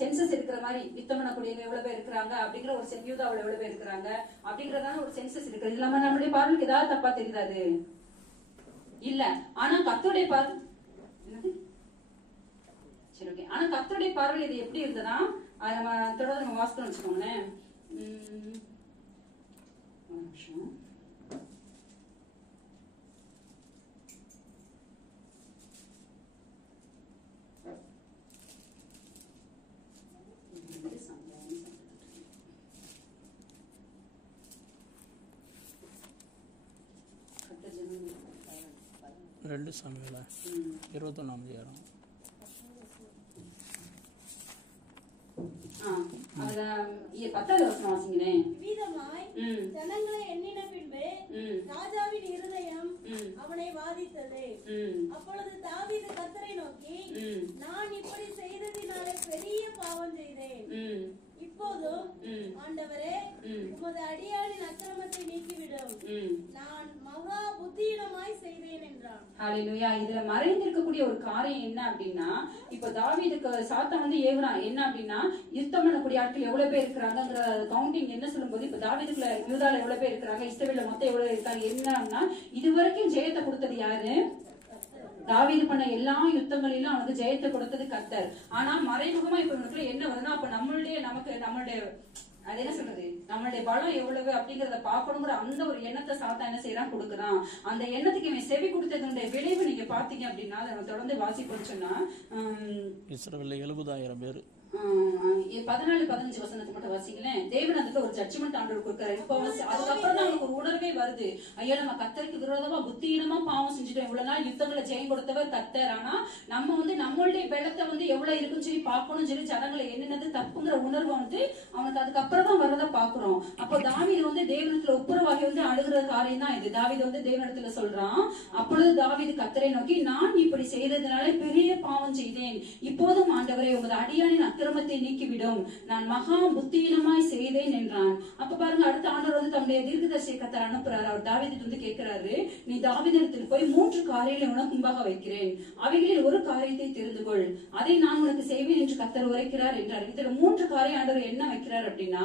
சென்சஸ் இருக்கிற மாதிரி யுத்தம் பண்ணக்கூடியவங்க எவ்வளவு பேர் இருக்கிறாங்க அப்படிங்கிற ஒரு யூதாவுல எவ்வளவு பேர் இருக்கிறாங்க அப்படிங்கறதான ஒரு சென்சஸ் இருக்கு. இது இல்லாம நம்மளுடைய பார்வைக்கு ஏதாவது தப்பா தெரியுதாது? இல்ல. ஆனா கர்த்தருடைய சரி, ஓகே. ஆனா கர்த்தருடைய பார்வையில் இது எப்படி இருந்ததா? அதை நம்ம தொடர்ந்து நம்ம வாசிக்கணும்னு வச்சுக்கோங்களேன். ஒரு நிமிஷம். ரெண்டு சாமுவேல் 21ஆம் அதிகாரம். அதுல 10வது வசனம் வாசிங்களேன். விதமாய் ஜனங்களை எண்ணின பின்பு ராஜாவின் இருதயம் அவனை வாதித்தது. அப்பொழுது தாவீது கர்த்தரை நோக்கி, நான் இப்படி செய்ததினாலே பெரிய பாவம் செய்தேன். இப்போதும் ஆண்டவரே, உமது அடியாளின் அக்கிரமத்தை நீக்கிவிடும். நான் மகா புத்தியினமாய் செய்தேன் என்றான். ஹல்லேலூயா. இதுல மறைந்திருக்கக்கூடிய ஒரு காரியம் என்ன அப்படின்னா, இப்ப தாவீதுக்கு சாத்தான் வந்து ஏவுறான். என்ன அப்படின்னா, யுத்தம் பண்ணக்கூடிய ஆட்கள் எவ்வளவு பேர் இருக்கிறாங்கிற கவுண்டிங் என்ன சொல்லும்போது, இப்ப தாவீதுக்குள்ள யூதால எவ்வளவு பேர் இருக்கிறாங்க, இஸ்ரவேல்ல மொத்தம் எவ்வளவு இருக்காங்க என்னன்னா, இதுவரைக்கும் ஜெயத்தை கொடுத்தது யாரு? தாவீது பண்ண எல்லா யுத்தங்களிலும் அவனுக்கு ஜெயத்தை கொடுத்தது கர்த்தர். ஆனா மறைமுகமா இப்ப இவனுக்குள்ள என்ன வருதுன்னா, அப்ப நம்மளுடைய அது என்ன சொல்றது, நம்மளுடைய பலம் எவ்வளவு அப்படிங்கறத பாக்கணுங்கிற அந்த ஒரு எண்ணத்தை சாத்தான் என்ன செய்யறான்? கொடுக்குறான். அந்த எண்ணத்துக்கு இவன் செவி கொடுத்ததுடைய விளைவு நீங்க பாத்தீங்க அப்படின்னா, அதை நம்ம தொடர்ந்து வாசிப்போம்னு சொன்னா, இஸ்ரவேல்ல 70,000 பேர் 14-15 வசனத்தை மட்டும் வாசிங்களேன். தேவன் அதுக்கு ஒரு ஜட்ஜ்மெண்ட் ஆண்டவர் கொடுக்கிறாரு. இப்போ அதுக்கப்புறம் தான் அவனுக்கு ஒரு உணர்வே வருது. ஐயா, நம்ம கர்த்தருக்கு விரோதமா புத்தியினமா பாவம் செஞ்சுட்டோம். இவ்வளவு நாள் யுத்தங்களை ஜெயம் கொடுத்தவர் கர்த்தர். ஆனா நம்ம வந்து நம்மளுடைய பலத்தை வந்து எவ்வளவு இருக்குன்னு சொல்லி பாக்கணும்னு சொல்லி ஜனங்களை என்னது தப்புங்கிற உணர்வு வந்து அவனுக்கு அதுக்கப்புறம் தான் வரத பாக்குறோம். அப்போ தாவீது வந்து தேவனத்துல ஒப்புரவாகி வந்து அழுகிற காரியம் தான் இது. தாவீது வந்து தேவனிடத்துல சொல்றான். அப்பொழுது தாவீது கர்த்தரை நோக்கி, நான் இப்படி செய்ததுனால பெரிய பாவம் செய்தேன். இப்போதும் ஆண்டவரே, உமது அடியானின் அக்கிரமத்தை நீக்கிவிடும். நான் மகா புத்தியினமாய் செய்தேன் என்றான். அப்ப பாருங்க, அடுத்த ஆண்டவர் வந்து தம்முடைய தீர்க்கதரிசியை கர்த்தர் அனுப்புறாரு. அவர் தாவீதுக்கு வந்து கேட்கிறாரு, நீ தாவீதிடத்தில் போய் 3 காரியங்களை உனக்கு முன்பாக வைக்கிறேன். அவைகளில் ஒரு காரியத்தை தெரிந்து கொள், அதை நான் உனக்கு செய்வேன் என்று கர்த்தர் உரைக்கிறார் என்றார். இதுல 3 காரியம் ஆண்டவர் என்ன வைக்கிறார் அப்படின்னா,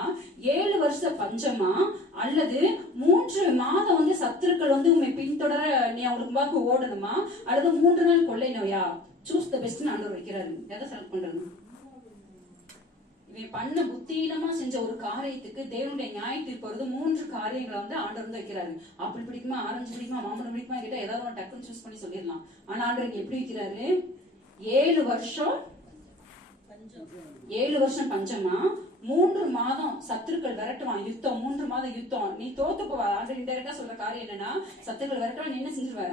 7 வருஷ பஞ்சமா அல்லது 3 மாதம் வந்து சத்துருக்கள் வந்து உண்மை பின்தொடர நீ அவங்களுக்கு முன்பாக ஓடணுமா, அல்லது 3 நாள் கொள்ளை நோயா? சூஸ் த பெஸ்ட் ஆண்டவர் வைக்கிறாரு. எதை செலக்ட் பண்றது? இவன் பண்ண புத்தியினமா செஞ்ச ஒரு காரியத்துக்கு தேவனுடைய நியாய தீர்ப்பு வருது. 3 காரியங்களை வந்து ஆண்டவர் வந்து வைக்கிறாரு. ஆப்பிள் பிடிக்குமா, ஆரஞ்சு பிடிக்குமா, மாம்பழம் பிடிக்குமா கேட்டா ஏதாவது ஒரு டக்குன்னு சூஸ் பண்ணி சொல்லிடலாம். ஆனா ஆண்டவர் எப்படி வைக்கிறாரு? 7 வருஷம் பஞ்சமா, 3 மாதம் சத்துருக்கள் விரட்டுவான். யுத்தம், 3 மாதம் யுத்தம். நீ தோத்து போவ. ஆண்டவர் இன்டைரக்டா சொல்ற காரியம் என்னன்னா, சத்துருக்கள் விரட்டுவான், நீ என்ன செஞ்சுருவ?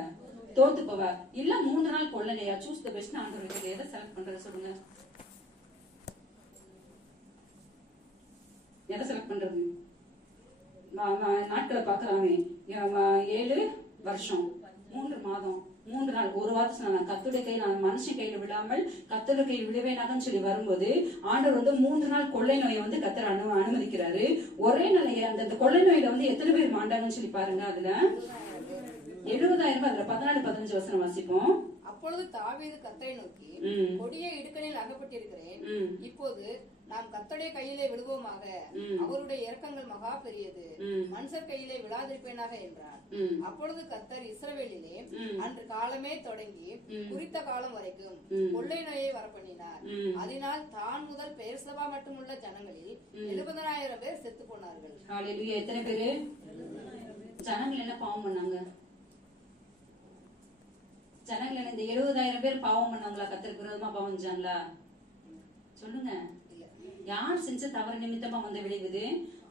தோத்து போவ. இல்ல 3 நாள் கொள்ளலையா? சூஸ் த பெஸ்ட் ஆண்டவர் வைக்கிறது. எதை செலக்ட் பண்றது சொல்லுங்க? எதை செலக்ட் பண்றது? நாட்களை பாக்குறாமே. 7 வருஷம் 3 மாதம் 3 நாள் 1 வாரம் சொன்னாங்க. கர்த்தருடைய கையில், நான் மனுஷன் கையில விடாமல் கர்த்தருடைய கையில் விடுவேனாகன்னு சொல்லி வரும்போது ஆண்டவர் வந்து 3 நாள் கொள்ளை நோயை வந்து கர்த்தர் அனுமதிக்கிறாரு. ஒரே நிலையை அந்த கொள்ளை நோயில வந்து எத்தனை பேர் மாண்டாங்கன்னு சொல்லி பாருங்க. அதுல 70,000. அதுல 14-15 வசனம் வாசிப்போம். அப்பொழுது தாவீது கர்த்தரை நோக்கி, கொடிய இடுக்கணில் அகப்பட்டிருக்கிறேன். இப்போது நாம் கர்த்தருடைய கையிலே விழுவோமாக. அவருடைய இரக்கங்கள் மகா பெரியது. மனுஷர் கையிலே விழாதிருப்பேனாக என்றார். அப்பொழுது கர்த்தர் இஸ்ரவேலிலே அன்று காலமே தொடங்கி குறித்த காலம் வரைக்கும் கொள்ளை நோயை வரப்பண்ணினார். அதனால் தான் முதல் பெயர்சபா மட்டுமுள்ள ஜனங்களில் 70,000 பேர் செத்து போனார்கள். ஹல்லேலூயா. எத்தனை பேரு ஜனங்கள் என்ன பாவம் பண்ணாங்க? ஜனங்கள் இந்த 70,000 பேர் பாவம் பண்ணாங்களா? கர்த்தருக்கு விரோதமா பாவம் செஞ்சாங்களா? சொல்லுங்க. யார் செஞ்ச தவறு நிமித்தமா வந்த விளைவுது?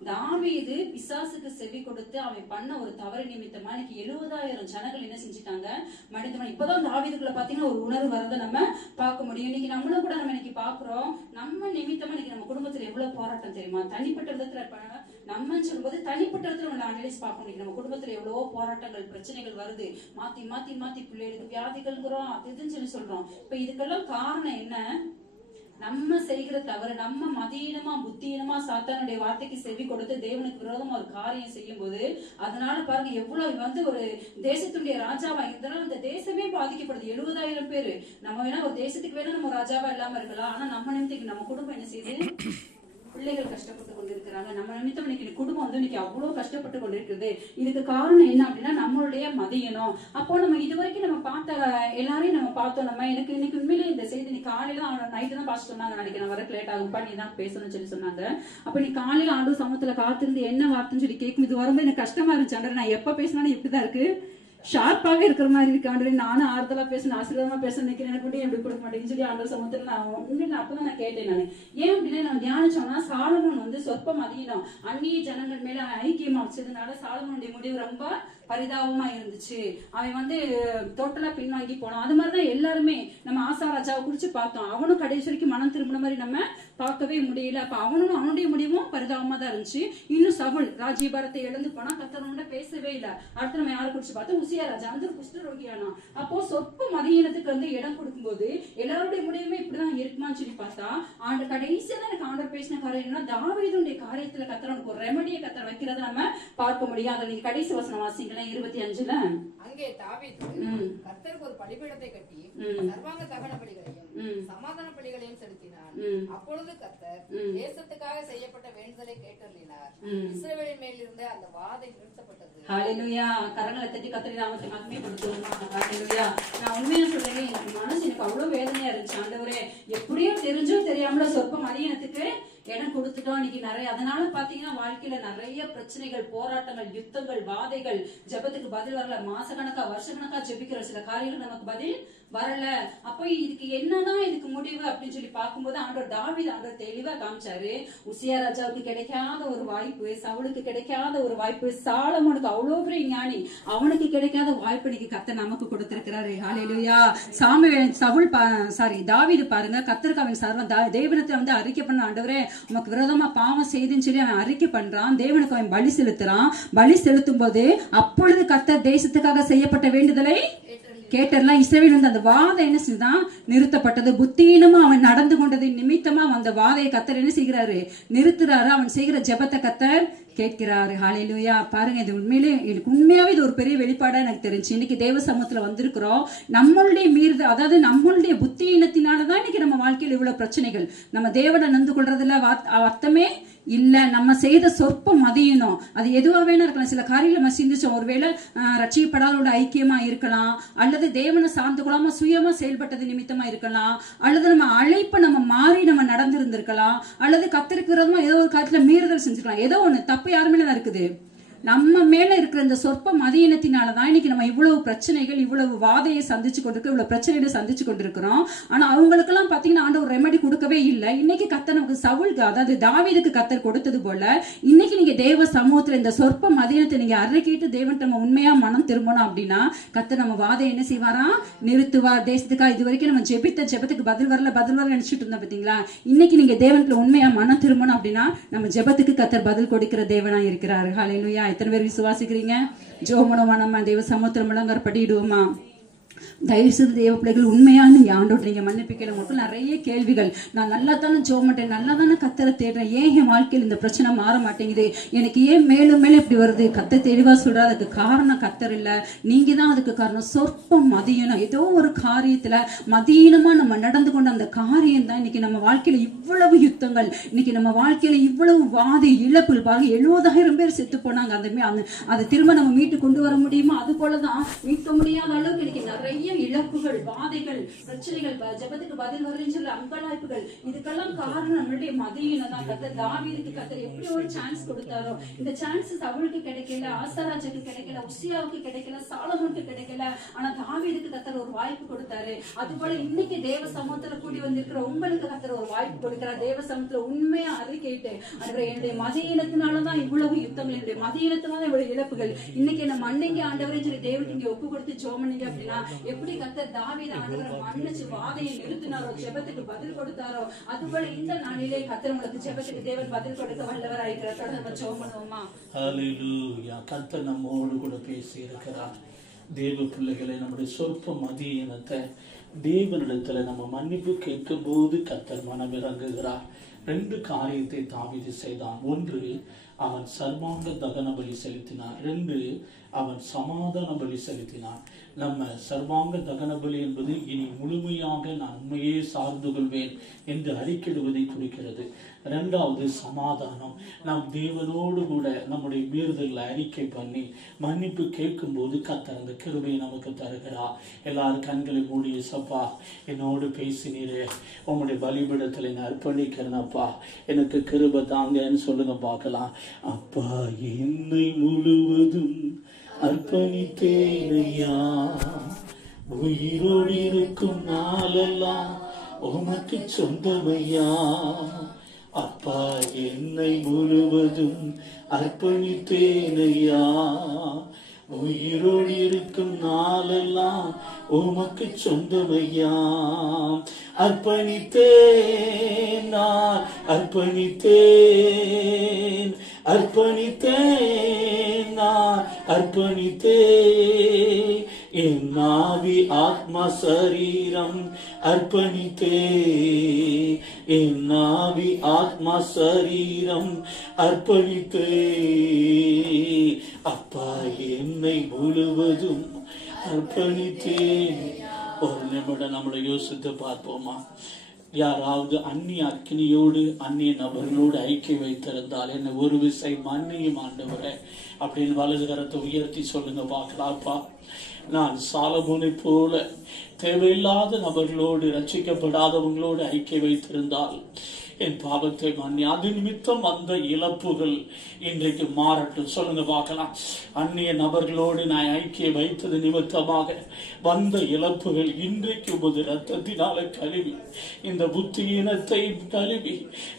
தாவீது பிசாசுக்கு செவி கொடுத்து அவன் பண்ண ஒரு தவறு நிமித்தமா இன்னைக்கு 70,000 ஜனங்கள் என்ன செஞ்சுட்டாங்க, மனிதன். இப்பதான் தாவீதுக்குள்ள பாத்தீங்கன்னா ஒரு உணர்வு வரதை நம்ம பார்க்க முடியும். இன்னைக்கு நம்மளும் கூட நம்ம இன்னைக்கு பாக்குறோம், நம்ம நிமித்தமா இன்னைக்கு நம்ம குடும்பத்துல எவ்வளவு போராட்டம் தெரியுமா? தனிப்பட்ட விதத்துல நம்ம சொல்லும்போது தனிப்பட்ட விதத்துல நம்ம அனலைஸ் பார்க்க முடியும். நம்ம குடும்பத்துல எவ்வளவோ போராட்டங்கள் பிரச்சனைகள் வருது, மாத்தி மாத்தி மாத்தி பிள்ளைகளுக்கு வியாதிகள்ங்கிறோம், அது இதுன்னு சொல்றோம். இப்ப இதுக்கெல்லாம் காரணம் என்ன? நம்ம செய்கிற தவறு, நம்ம மதியீனமா புத்தியீனமா சாத்தானுடைய வார்த்தைக்கு செவி கொடுத்து தேவனுக்கு விரோதமா ஒரு காரியம் செய்யும் போது, அதனால பாருங்க எவ்வளவு ஒரு தேசத்துடைய ராஜாவா இருந்தாலும் அந்த தேசமே பாதிக்கப்படுது. 70,000 பேரு. நம்ம வேணா ஒரு தேசத்துக்கு வேணா நம்ம ராஜாவா இல்லாம இருக்கலாம், ஆனா நம்ம நிமித்தம் நம்ம குடும்பம் என்ன செய்யுது? பிள்ளைகள் கஷ்டப்பட்டு கொண்டிருக்கிறாங்க. நம்ம நிமித்தம் இன்னைக்கு குடும்பம் இன்னைக்கு அவ்வளவு கஷ்டப்பட்டு கொண்டிருக்குது. இதுக்கு காரணம் என்ன அப்படின்னா நம்மளுடைய மதியனம். அப்போ நம்ம இதுவரைக்கும் நம்ம பார்த்த எல்லாரையும் நம்ம பார்த்தோம். நம்ம எனக்கு இன்னைக்கு உண்மையிலே இந்த செய்தி நீ காலையில தான் நைட்டு தான் பார்த்து சொன்னாங்க, நினைக்கிறேன் நான் வரக்கு லேட் ஆகும்பா, நீ தான் பேசணும்னு சொல்லி சொன்னாங்க. அப்ப நீ காலையில ஆண்டு சமத்துல காத்திருந்து என்ன வார்த்தைன்னு சொல்லி கேட்கும், இது வரும்போது எனக்கு கஷ்டமா இருந்துச்சு. நான் எப்ப பேசினாலும் இப்படிதான் இருக்கு, ஷார்ப்பாவே இருக்கிற மாதிரி இருக்காண்டு. நானும் ஆறுதலா பேசணும், ஆசீர்வாதமா பேச நினைக்கிறேன், எனக்கு கூட எப்படி கொடுக்க மாட்டேங்குன்னு சொல்லி ஆண்டவர் சமூகத்துல நான் உண்மையில அப்பதான் நான் கேட்டேன். நான் ஏன் அப்படின்னா நான் தியானிச்சோம்னா சாலமோன் சொற்பம் அதிகம் அந்நிய ஜனங்கள் மேல ஐக்கியமா வச்சதுனால சாலமோனுடைய முடிவு ரொம்ப பரிதாபமா இருந்துச்சு. அவன் டோட்டலா பின்வாங்கி போனான். அது மாதிரிதான் எல்லாருமே நம்ம ஆசா ராஜாவை குறிச்சு பார்த்தோம். அவனும் கடைசி வரைக்கும் மனம் திரும்பின மாதிரி நம்ம பார்க்கவே முடியல. அப்ப அவனுடைய முடிவும் பரிதாபமா தான் இருந்துச்சு. இன்னும் சவுல் ராஜ்யபாரத்தை இழந்து போனா, கர்த்தரோட பேசவே இல்லை. அடுத்து நம்ம யாரை குறிச்சு பார்த்தோம்? உசியா ராஜா குஷ்டரோகியானா. அப்போ சொற்ப மதியீனத்துக்கு இடம் கொடுக்கும் போது எல்லாருடைய முடிவுமே இப்படிதான் இருக்குமான்னு சொல்லி பார்த்தா, கடைசியா தான் எனக்கு ஆண்டவர் பேசின காரியம் என்னன்னா, தாவீதுடைய காரியத்துல கர்த்தருக்கு ஒரு ரெமடியை கர்த்தர் வைக்கிறத நம்ம பார்க்க முடியும். அதை நீங்க கடைசி வசனம் வாசிங்களேன் 25. அங்கே தாவீது கர்த்தருக்கு ஒரு பலிபீடத்தை கட்டி சர்வாங்க தகன பலிகளையும் சமாதான பலிகளையும் செலுத்தினார். அப்பொழுது கர்த்தர் தேசத்துக்காக செய்யப்பட்ட வேண்டுதலை கேட்டருளினார். இஸ்ரவேலின் மேல் இருந்த அந்த வாதை நிறுத்தப்பட்டது. ஹல்லேலூயா. கரங்களை தட்டி கர்த்தருடைய நாமத்தை மகிமைப்படுத்துவோம். ஹல்லேலூயா. நான் உண்மையா சொல்றேன், எனக்கு மனசு எனக்கு அவ்வளவு வேதனையா இருந்துச்சு. ஆண்டவரே, எப்படியோ தெரிஞ்சோ தெரியாமல சொற்ப மதியானத்துக்கு இடம் கொடுத்துட்டோம் இன்னைக்கு நிறைய. அதனால பாத்தீங்கன்னா வாழ்க்கையில நிறைய பிரச்சனைகள், போராட்டங்கள், யுத்தங்கள், வாதைகள், ஜெபத்துக்கு பதில் வரல, மாசக்கணக்கா வருஷக்கணக்கா ஜெபிக்கிற சில காரியங்கள் நமக்கு பதில் வரல. அப்ப இதுக்கு என்னதான் இதுக்கு முடிவு அப்படின்னு சொல்லி பார்க்கும்போது ஆண்டவர் தெளிவா காமிச்சாரு. உசியா ராஜாவுக்கு கிடைக்காத ஒரு வாய்ப்பு, சவுலுக்கு கிடைக்காத ஒரு வாய்ப்பு, சாலமோனுக்கு அவ்வளவு பெரிய ஞானி அவனுக்கு கிடைக்காத வாய்ப்பு இன்னைக்கு கர்த்தர் நமக்கு கொடுத்திருக்கிறாரு. ஹல்லேலூயா. தாவீது பாருங்க, கர்த்தருக்கு அவன் சர்வ தேவனத்தை அறிக்கை பண்ண, ஆண்டவரே உமக்கு விரோதமா பாவம் செய்துன்னு சொல்லி அவன் அறிக்கை பண்றான். தேவனுக்கு அவன் பலி செலுத்துறான். பலி செலுத்தும் போது அப்பொழுது கர்த்தர் தேசத்துக்காக செய்யப்பட்ட வேண்டுதலை கேட்டர்லாம். இஸ்ரவேல் அந்த வாதை என்ன செய்தான்? நிறுத்தப்பட்டது. புத்தீனமா அவன் நடந்து கொண்டது நிமித்தமா அந்த வாதையை கர்த்தர் என்ன செய்கிறாரு? நிறுத்துறாரு. அவன் செய்கிற ஜெபத்தை கர்த்தர் கேட்கிறாரு. ஹல்லேலூயா. பாருங்க, இது உண்மையாவே இது ஒரு பெரிய வெளிப்பாடா எனக்கு தெரிஞ்சு. இன்னைக்கு தேவ சமூகத்துல வந்திருக்கிறோம். நம்மளுடைய மீறுதல், அதாவது நம்மளுடைய புத்தியினத்தினாலதான் இன்னைக்கு நம்ம வாழ்க்கையில் இவ்வளவு பிரச்சனைகள். நம்ம தேவனை நொந்து கொள்றதுல அர்த்தமே இல்ல. நம்ம செய்த சொற்ப மதியணும், அது எதுவா வேணா இருக்கலாம். சில காரியங்கள் நம்ம சிந்திச்சோம், ஒருவேளை ரட்சிக்கப்படாதோட ஐக்கியமா இருக்கலாம், அல்லது தேவனை சார்ந்து கொள்ளாம சுயமா செயல்பட்டது நிமித்தமா இருக்கலாம், அல்லது நம்ம அழைப்ப நம்ம மாறி நம்ம நடந்திருந்திருக்கலாம், அல்லது கர்த்தருக்கு விரோதமா ஏதோ ஒரு காரியத்துல மீறுதல் செஞ்சுக்கலாம். ஏதோ ஒண்ணு தப்பு யாரு மேல இருக்குது? நம்ம மேல இருக்கிற இந்த சொற்ப மதியினத்தினாலதான் இன்னைக்கு நம்ம இவ்வளவு பிரச்சனைகள், இவ்வளவு வாதையை சந்திச்சு கொண்டிருக்கோம், இவ்வளவு பிரச்சனைகளை சந்திச்சு கொண்டிருக்கிறோம். ஆனா அவங்களுக்கு எல்லாம் பாத்தீங்கன்னா ஆண்டவர் ரெமெடி கொடுக்கவே இல்லை. இன்னைக்கு கர்த்தர் நமக்கு சவுலுக்கு, அதாவது தாவீதுக்கு கர்த்தர் கொடுத்தது போல இன்னைக்கு நீங்க தேவ சமூகத்துல இந்த சொற்ப மதியனத்தை நீங்க அறிக்கையிட்டு தேவன் நம்ம உண்மையா மனம் திரும்பணும் அப்படின்னா கர்த்தர் நம்ம வாதையை என்ன செய்வாரா? நிறுத்துவார். தேசத்துக்கா இது வரைக்கும் நம்ம ஜெபத்துக்கு பதில் வரல நினைச்சிட்டு இருந்தோம் பாத்தீங்களா? இன்னைக்கு நீங்க தேவனுக்குள்ள உண்மையா மனம் திரும்பணும் அப்படின்னா நம்ம ஜெபத்துக்கு கர்த்தர் பதில் கொடுக்கிற தேவனா இருக்கிறாரு. ஹல்லேலூயா. எத்தனை பேர் விசுவாசிக்கிறீங்க? ஜோமனமா நம்ம தெய்வ சமுத்திரம் முழங்கார் படிடுவோமா? தயவு செய்து தேவ பிள்ளைகள் உண்மையான ஆண்டோட நீங்க மன்னிப்பிக்கல. உங்களுக்கு நிறைய கேள்விகள், நான் நல்லா தானே ஜோமட்டேன், நல்லா தானே கத்தரை தேடுறேன், ஏன் என் வாழ்க்கையில் இந்த பிரச்சனை மாற மாட்டேங்குது, எனக்கு ஏன் மேலும் மேலும் இப்படி வருது? கத்த தெளிவா சொல்ற, அதுக்கு காரணம் கத்தர் இல்ல, நீங்க தான் அதுக்கு காரணம். சொற்பம் மதியனம், ஏதோ ஒரு காரியத்துல மதியனமா நம்ம நடந்து கொண்ட அந்த காரியம் தான் இன்னைக்கு நம்ம வாழ்க்கையில இவ்வளவு யுத்தங்கள், இன்னைக்கு நம்ம வாழ்க்கையில இவ்வளவு வாதி இழப்புகள். பாருங்க, 70,000 பேர் செத்து போனாங்க. அதை திரும்ப நம்ம மீட்டு கொண்டு வர முடியுமா? அது போலதான் மீட்க முடியாத அளவுக்கு இன்னைக்கு நிறைய நிறைய இழப்புகள், வாதைகள், பிரச்சனைகள், ஜெபத்துக்கு பதில் வரலன்னு சொல்லி அங்கலாய்ப்புகள், இதுக்கெல்லாம் காரணம் நம்மளுடைய மதியினம் தான். கர்த்தர் தாவீதுக்கு கர்த்தர் எப்படி ஒரு சான்ஸ் கொடுத்தாரோ, இந்த சான்ஸ் சவுலுக்கு கிடைக்கல, ஆசாராஜுக்கு கிடைக்கல, உசியாவுக்கு கிடைக்கல, சாலமோனுக்கு கிடைக்கல, ஆனா தாவீதுக்கு கர்த்தர் ஒரு வாய்ப்பு கொடுத்தாரு. அதுபோல இன்னைக்கு தேவ சமூகத்துல கூடி வந்திருக்கிற உங்களுக்கு கர்த்தர் ஒரு வாய்ப்பு கொடுக்கிறார். தேவ சமூகத்துல உண்மையா அறிக்கையிட்டு, என்னுடைய மதியினத்தினாலதான் இவ்வளவு யுத்தங்கள், என்னுடைய மதியினத்தினால இவ்வளவு இழப்புகள், இன்னைக்கு என்ன மன்னிங்க ஆண்டவரே சொல்லி தேவனுக்கு இங்க ஒப்பு கொடுத்து ஜெபம் பண்ணீங்க அப்படின்னா, எப்படி கர்த்தர் தாவீது ஆண்டவரை மன்னிச்சு வாதையை நிறுத்தினாரோ, ஜெபத்துக்கு பதில் கொடுத்தாரோ, அதுபோல இந்த நாளிலே கர்த்தர் உங்களுக்கு ஜெபத்துக்கு தேவன் பதில் கொடுக்க வல்லவராயிருக்கிறார். தொடர்ந்து ஜெபம் பண்ணுவோமா? ஹல்லேலூயா. கர்த்தர் நம்மோடு கூட பேசி இருக்கிறார். தேவ பிள்ளைகளை, நம்முடைய சொற்ப மதியினத்தை தேவனிடத்துல நம்ம மன்னிப்பு கேட்கும் போது கர்த்தர் மனம் இறங்குகிறார். 2 காரியத்தை தாவீது செய்தான். 1, அவன் சர்வாங்க தகன பலி செலுத்தினான். 2, அவன் சமாதான பலி செலுத்தினான். நம்ம சர்வாங்க தகன பலி என்பது இனி முழுமையாக நான் உண்மையே சார்ந்து கொள்வேன் என்று அறிக்கையிடுவதை குறிக்கிறது. 2வது சமாதானம். நாம் தேவனோடு கூட நம்முடைய மீறுதல்களை அறிக்கை பண்ணி மன்னிப்பு கேட்கும் போது கர்த்தர் அந்த கிருபையை நமக்கு தருகிறார். எல்லாரும் கண்களை மூடி, சப்பா என்னோடு பேசினீரே, உங்களுடைய பலிபீடத்தில் நான் அர்ப்பணிக்கிறேனப்பா, எனக்கு கிருபை தாங்கன்னு சொல்லுங்க பார்க்கலாம். அப்பா என்னை முழுவதும் அர்ப்பணித்தேனையா, உயிரோடு இருக்கும் நாளெல்லாம் உமக்கு சொந்தமையா. அப்பா என்னை முழுவதும் அர்ப்பணித்தேனையா, உயிரோடு இருக்கும் நாளெல்லாம் உமக்கு சொந்தமையா. அர்ப்பணித்தேன், நான் அர்ப்பணித்தேன், அர்ப்பணித்தேன், நான் அர்ப்பணித்தேன், என் ஆவி ஆத்மா சரீரம் அர்ப்பணித்தேன், என் ஆவி ஆத்மா சரீரம் அர்ப்பணித்தேன். அப்பா என்னை முழுவதும் அர்ப்பணித்தேன். ஒரு நிமிடம் நம்மளை யோசித்து பார்ப்போமா? யாராவது அந்நிய அக்கினியோடு அந்நிய நபர்களோடு ஐக்கிய வைத்திருந்தால் என்னை ஒரு விசை மன்னியும் ஆண்டவரே அப்படின்னு வலது கரத்தை உயர்த்தி சொல்லுங்க பார்க்கலாப்பா. நான் சாலமோனை போல தேவையில்லாத நபர்களோடு, ரட்சிக்கப்படாதவங்களோடு ஐக்கிய வைத்திருந்தால் என் பாவத்தை மன்னி. அது நிமித்தம் வந்த இழப்புகள் இன்றைக்கு மாறட்டும். சொல்லுங்க பார்க்கலாம். அந்நிய நபர்களோடு நான் ஐக்கிய வைத்தது நிமித்தமாக வந்த இழப்புகள் இன்றைக்கு உமது ரத்தத்தினால கழுவி, இந்த புத்தியினத்தை கழுவி,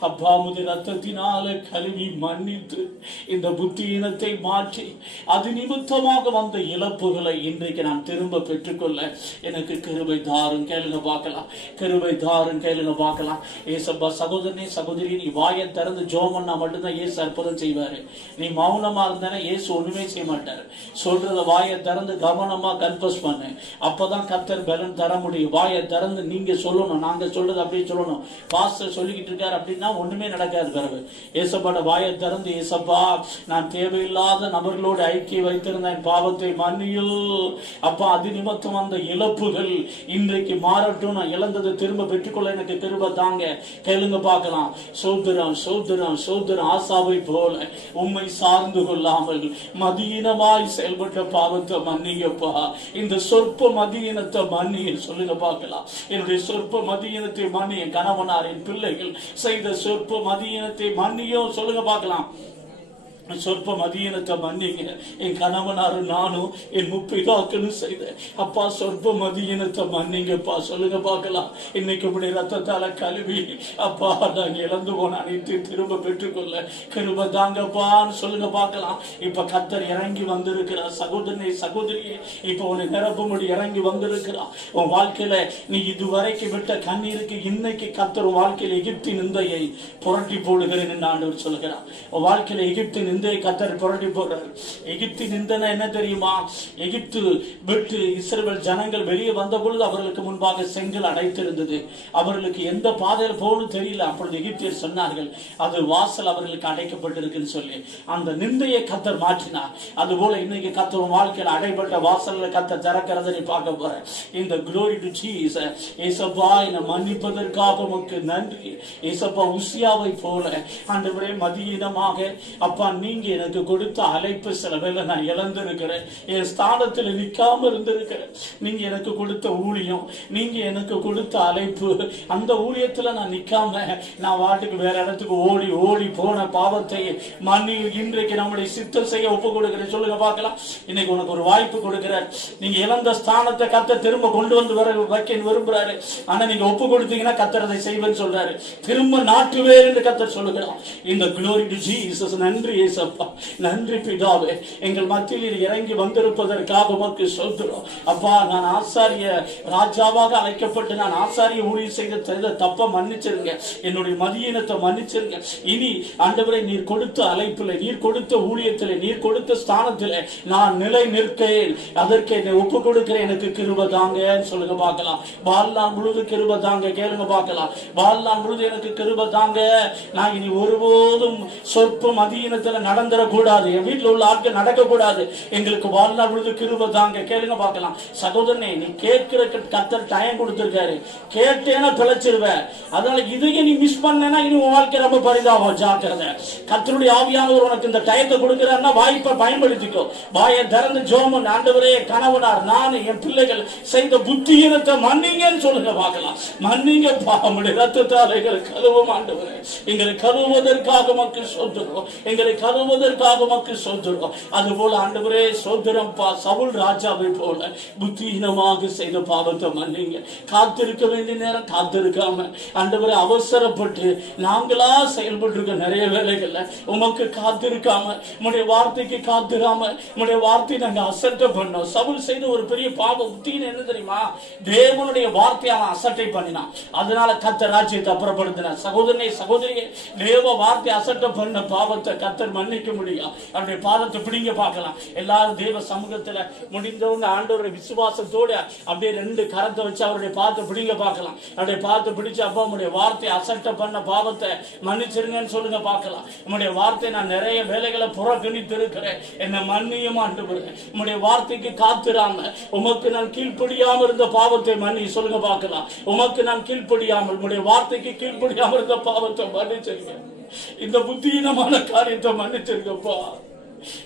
அப்பா உமது ரத்தத்தினால கழுவி மன்னித்து இந்த புத்தியினத்தை மாற்றி அது நிமித்தமாக வந்த இழப்புகளை இன்றைக்கு நான் திரும்ப பெற்றுக்கொள்ள எனக்கு கிருபை தாரும். கேளுங்க பார்க்கலாம். கிருபை தாரும். கேளுங்க பார்க்கலாம். ஏசப்பா சகோதரனே சகோதரி, நீ வாயை திறந்து ஜெபம் பண்ணா மட்டும்தான் இயேசு அற்புதம் செய்வாரு. நீ மௌனமா இருந்தானே இயேசு ஒண்ணுமே செய்ய மாட்டாரு. சொல்றத வாயை திறந்து கவனமா கன்ஃபஸ் பண்ணு, அப்பதான் கர்த்தர் பலன் தர முடியும். வாயை திறந்து நீங்க சொல்லணும், நாங்க சொல்றது அப்படியே சொல்லணும். பாஸ்டர் சொல்லிக்கிட்டு இருக்காரு அப்படின்னா ஒண்ணுமே நடக்காது. பிறகு ஏசப்பாட வாயை திறந்து, ஏசப்பா நான் தேவையில்லாத நபர்களோடு ஐக்கிய வைத்திருந்த என் பாவத்தை மன்னியோ அப்பா, அது நிமித்தம் அந்த இழப்புகள் இன்றைக்கு மாறட்டும். நான் இழந்ததை திரும்ப பெற்றுக்கொள்ள எனக்கு கிருபை தாங்க. கேளுங்க பார்க்கலாம். சோதரம் சோதரம் சோதரம் ஆசாவை போல உம்மை சார்ந்து கொள்ளாமல் மதியினமாய் செயல்பட்ட பாவத்தை மன்னிங்கப்பா. இந்த சொற்ப மதியினத்தை மன்னிய சொல்லுங்க பார்க்கலாம். என்னுடைய சொற்ப மதியினத்தை மன்னிய. கணவனார், என் பிள்ளைகள் செய்த சொற்ப மதியினத்தை மன்னியோ சொல்லுங்க பார்க்கலாம். சொற்ப மதியினத்தை மன்னிங்க. என் கணவனாரும் நானும் என் முப்பிதாக்களும் செய்த அப்பா சொற்ப மதியினத்தை மன்னிங்கப்பா. சொல்லுங்க பார்க்கலாம். இன்னைக்கு இப்படி ரத்தத்தால கழுவி அப்பா நாங்க இழந்து போன அனைத்தையும் திரும்ப பெற்றுக்கொள்ள கிருபை தாங்கப்பான்னு சொல்லுங்க பார்க்கலாம். இப்ப கர்த்தர் இறங்கி வந்திருக்கிறார். சகோதரனே சகோதரியே, இப்ப உன்னை நிரப்பும்படி இறங்கி வந்திருக்கிறார். உன் வாழ்க்கையில நீ இதுவரைக்கும் விட்ட கண்ணீருக்கு இன்னைக்கு கர்த்தர் உன் வாழ்க்கையில எகிப்தின் நிந்தையை புரட்டி போடுகிறேன் என்று ஆண்டவர் சொல்கிறார். உன் வாழ்க்கையில எகிப்தின் கர்த்தர் புரட்டி போடுறார். எகிப்தின் நிந்தனை என்ன தெரியுமா? எகிப்து விட்டு இஸ்ரவேல் ஜனங்கள் வெளியே வந்த பொழுது அவர்களுக்கு முன்பாக செங்கல் அடைத்திருந்தது. அவர்களுக்கு எந்த பாதையில் போகணும் தெரியல. அப்பொழுது எகிப்தியர் சொன்னார்கள், அது வாசல் அவர்களுக்கு அடைக்கப்பட்டிருக்குன்னு சொல்லி அந்த நிந்தையை கர்த்தர் மாற்றினார். அதுபோல இன்னைக்கு கர்த்தர் வாழ்க்கையில் அடைப்பட்ட வாசல்ல கர்த்தர் திறக்கிறத நீ பார்க்க போற. இந்த glory to Jesus. ஏசப்பா என்னை மன்னிப்பதற்காக உமக்கு நன்றி. ஏசப்பா உசியாவை போல ஆண்டவரே மதியினமாக அப்பா நீங்க எனக்கு கொடுத்த அழைப்பு சில வேளை நான் இழந்திருக்கிறேன், என் ஸ்தானத்தில் நிக்காம இருந்திருக்கிறேன். நீங்க எனக்கு கொடுத்த ஊழியம், நீங்க எனக்கு கொடுத்த அழைப்பு, அந்த ஊழியத்துல நான் நிக்காம நான் வாட்டுக்கு வேற இடத்துக்கு ஓடி ஓடி போன பாவத்தை மன்னி இன்றைக்கு நம்முடைய சித்தம் செய்ய ஒப்பு கொடுக்கிறேன். சொல்லுங்க பார்க்கலாம். இன்னைக்கு உனக்கு ஒரு வாய்ப்பு கொடுக்கிறார். நீங்க இழந்த ஸ்தானத்தை கர்த்தர் திரும்ப கொண்டு வந்து வைக்க விரும்புறாரு. ஆனா நீங்க ஒப்பு கொடுத்தீங்கன்னா கர்த்தர் அதை செய்வேன்னு சொல்றாரு. திரும்ப நாட்டுவேர் என்று கர்த்தர் சொல்லுகிறார். இந்த glory to Jesus. நன்றி இயேசப்பா, நன்றி பிதாவே, எங்கள் மத்தியில் இறங்கி வந்திருப்பதற்காக உமக்கு ஸ்தோத்திரம். அப்பா, நான் ஆசாரிய ராஜாவாக அழைக்கப்பட்டு நான் ஆசாரிய ஊழியம் செய்த தப்ப மன்னிச்சிருங்க, என்னுடைய மதியினத்தை மன்னிச்சிருங்க. இனி ஆண்டவரே, நீர் கொடுத்த அழைப்பில், நீர் கொடுத்த ஊழியத்தில், நீர் கொடுத்த ஸ்தானத்தில் நான் நிலை நிற்கிறேன். அதற்கு என்னை ஒப்பு கொடுக்கிறேன். எனக்கு கிருபை தாங்க சொல்லுங்க பார்க்கலாம். வாழ்நாள் முழுது கிருபை தாங்க. கேளுங்க பார்க்கலாம். வாழ்நாள் முழுது எனக்கு கிருபை தாங்க. நான் இனி ஒருபோதும் சொற்ப மதியினத்துல நடந்துடக்கூடாது. என் வீட்டில் உள்ள ஆட்கள் நடக்க கூடாது. எங்களுக்கு வாழ்நாள் முழுது கிருபை தாங்க. கேளுங்க பார்க்கலாம். சகோதரனே, நீ கேட்கிற கர்த்தர் டைம் கொடுத்திருக்காரு. கேட்டேன்னா பிழைச்சிருவேன். அதனால இதையே நீ மிஸ் பண்ணேன்னா இனி உன் வாழ்க்கை ரொம்ப பரிதாபம். ஜாக்கிரதை. கர்த்தருடைய ஆவியானவர் உனக்கு இந்த டயத்தை கொடுக்கிறாருன்னா வாய்ப்பை பயன்படுத்திக்கோ. வாயை திறந்து ஜெபம். ஆண்டவரே, கணவனார் நான் என் பிள்ளைகள் செய்த புத்தியீனத்தை மன்னிங்கன்னு சொல்லுங்க பார்க்கலாம். மன்னிங்க பாவமுடைய ரத்தத்தால் எங்களை கழுவும் ஆண்டவரே. எங்களை கழுவுவதற்காக மக்கள் சோதரும், எங்களை கழுவுவதற்காக மக்கள் சோதரும். அதுபோல ஆண்டவரே சோதரம் சவுல் ராஜாவை போல புத்தியீனமாக செய்த பாவத்தை மன்னிங்க. காத்திருக்க வேண்டிய நேரம் காத்திருக்காம ஆண்டவரே அவசரப்பட்டு நாங்களா செயல்பட்டு இருக்க நிறைய வேலைகள்ல உமக்கு காத்திருக்காம, உம்முடைய வார்த்தைக்கு காத்திராம, உம்முடைய வார்த்தையை நாங்க அசட்டை பண்ணோம். சவுல் செய்த ஒரு பெரிய பாவம் புத்தின்னு என்ன தெரியுமா? தேவனுடைய வார்த்தையை அவன் அசட்டை பண்ணினான். அதனால கர்த்தர் ராஜ்யத்தை அப்புறப்படுத்தினார். சகோதரனே, சகோதரியே, தேவ வார்த்தை அசட்டை பண்ண பாவத்தை கர்த்தர் மன்னிக்க முடியும். அவருடைய பாதத்தை பிடிங்க பார்க்கலாம். எல்லாரும் தேவ சமூகத்துல முடிந்தவங்க ஆண்டவருடைய விசுவாசத்தோட அப்படியே ரெண்டு கரத்தை வச்சு அவருடைய பாதத்தை பிடிங்க பார்க்கலாம். அவருடைய பாதத்தை பிடிச்சு, அப்பா உங்களுடைய வார்த்தையை அசட்டை பண்ண பாவத்தை மன்னிச்சிருங்கன்னு சொல்லுங்க பார்க்கலாம். உங்களுடைய வார்த்தை நான் நிறைய வேலைகளை புறக்கணித்து இருக்கிறேன், என்னை மன்னியும் ஆண்டவரே. உங்களுடைய வார்த்தைக்கு காத்திராம உமக்கு நான் கீழ்ப்படியாம இருந்த பாவத்தை மன்னி சொல்லுங்க பார்க்கலாம். உமக்கு நான் கீழ்ப்படியாமல், உங்களுடைய வார்த்தைக்கு கீழ்ப்படியாமல் இருந்த பாவத்தை மன்னிச்சிருங்க. இந்த புத்தியீனமான காரியத்தை மன்னிச்சிருக்கப்பா.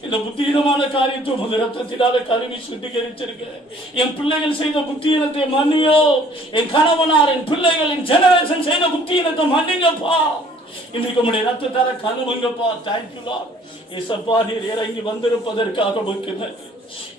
இந்த புத்தியீனமான காரியத்தை உமது ரத்தத்தினால கழுவி சுத்திகரிச்சிருக்க. என் பிள்ளைகள் செய்த புத்தியீனத்தை மன்னியோ. என் கணவனார், என் பிள்ளைகள், என் ஜெனரேஷன் செய்த புத்தியீனத்தை மன்னிங்கப்பா. இன்னைக்கு உம்முடைய ரத்தத்தால கழுவுங்கப்பா. Thank you Lord. ஏசப்பா, நீர் இறங்கி வந்திருப்பதற்காக உமக்கு நன்றி.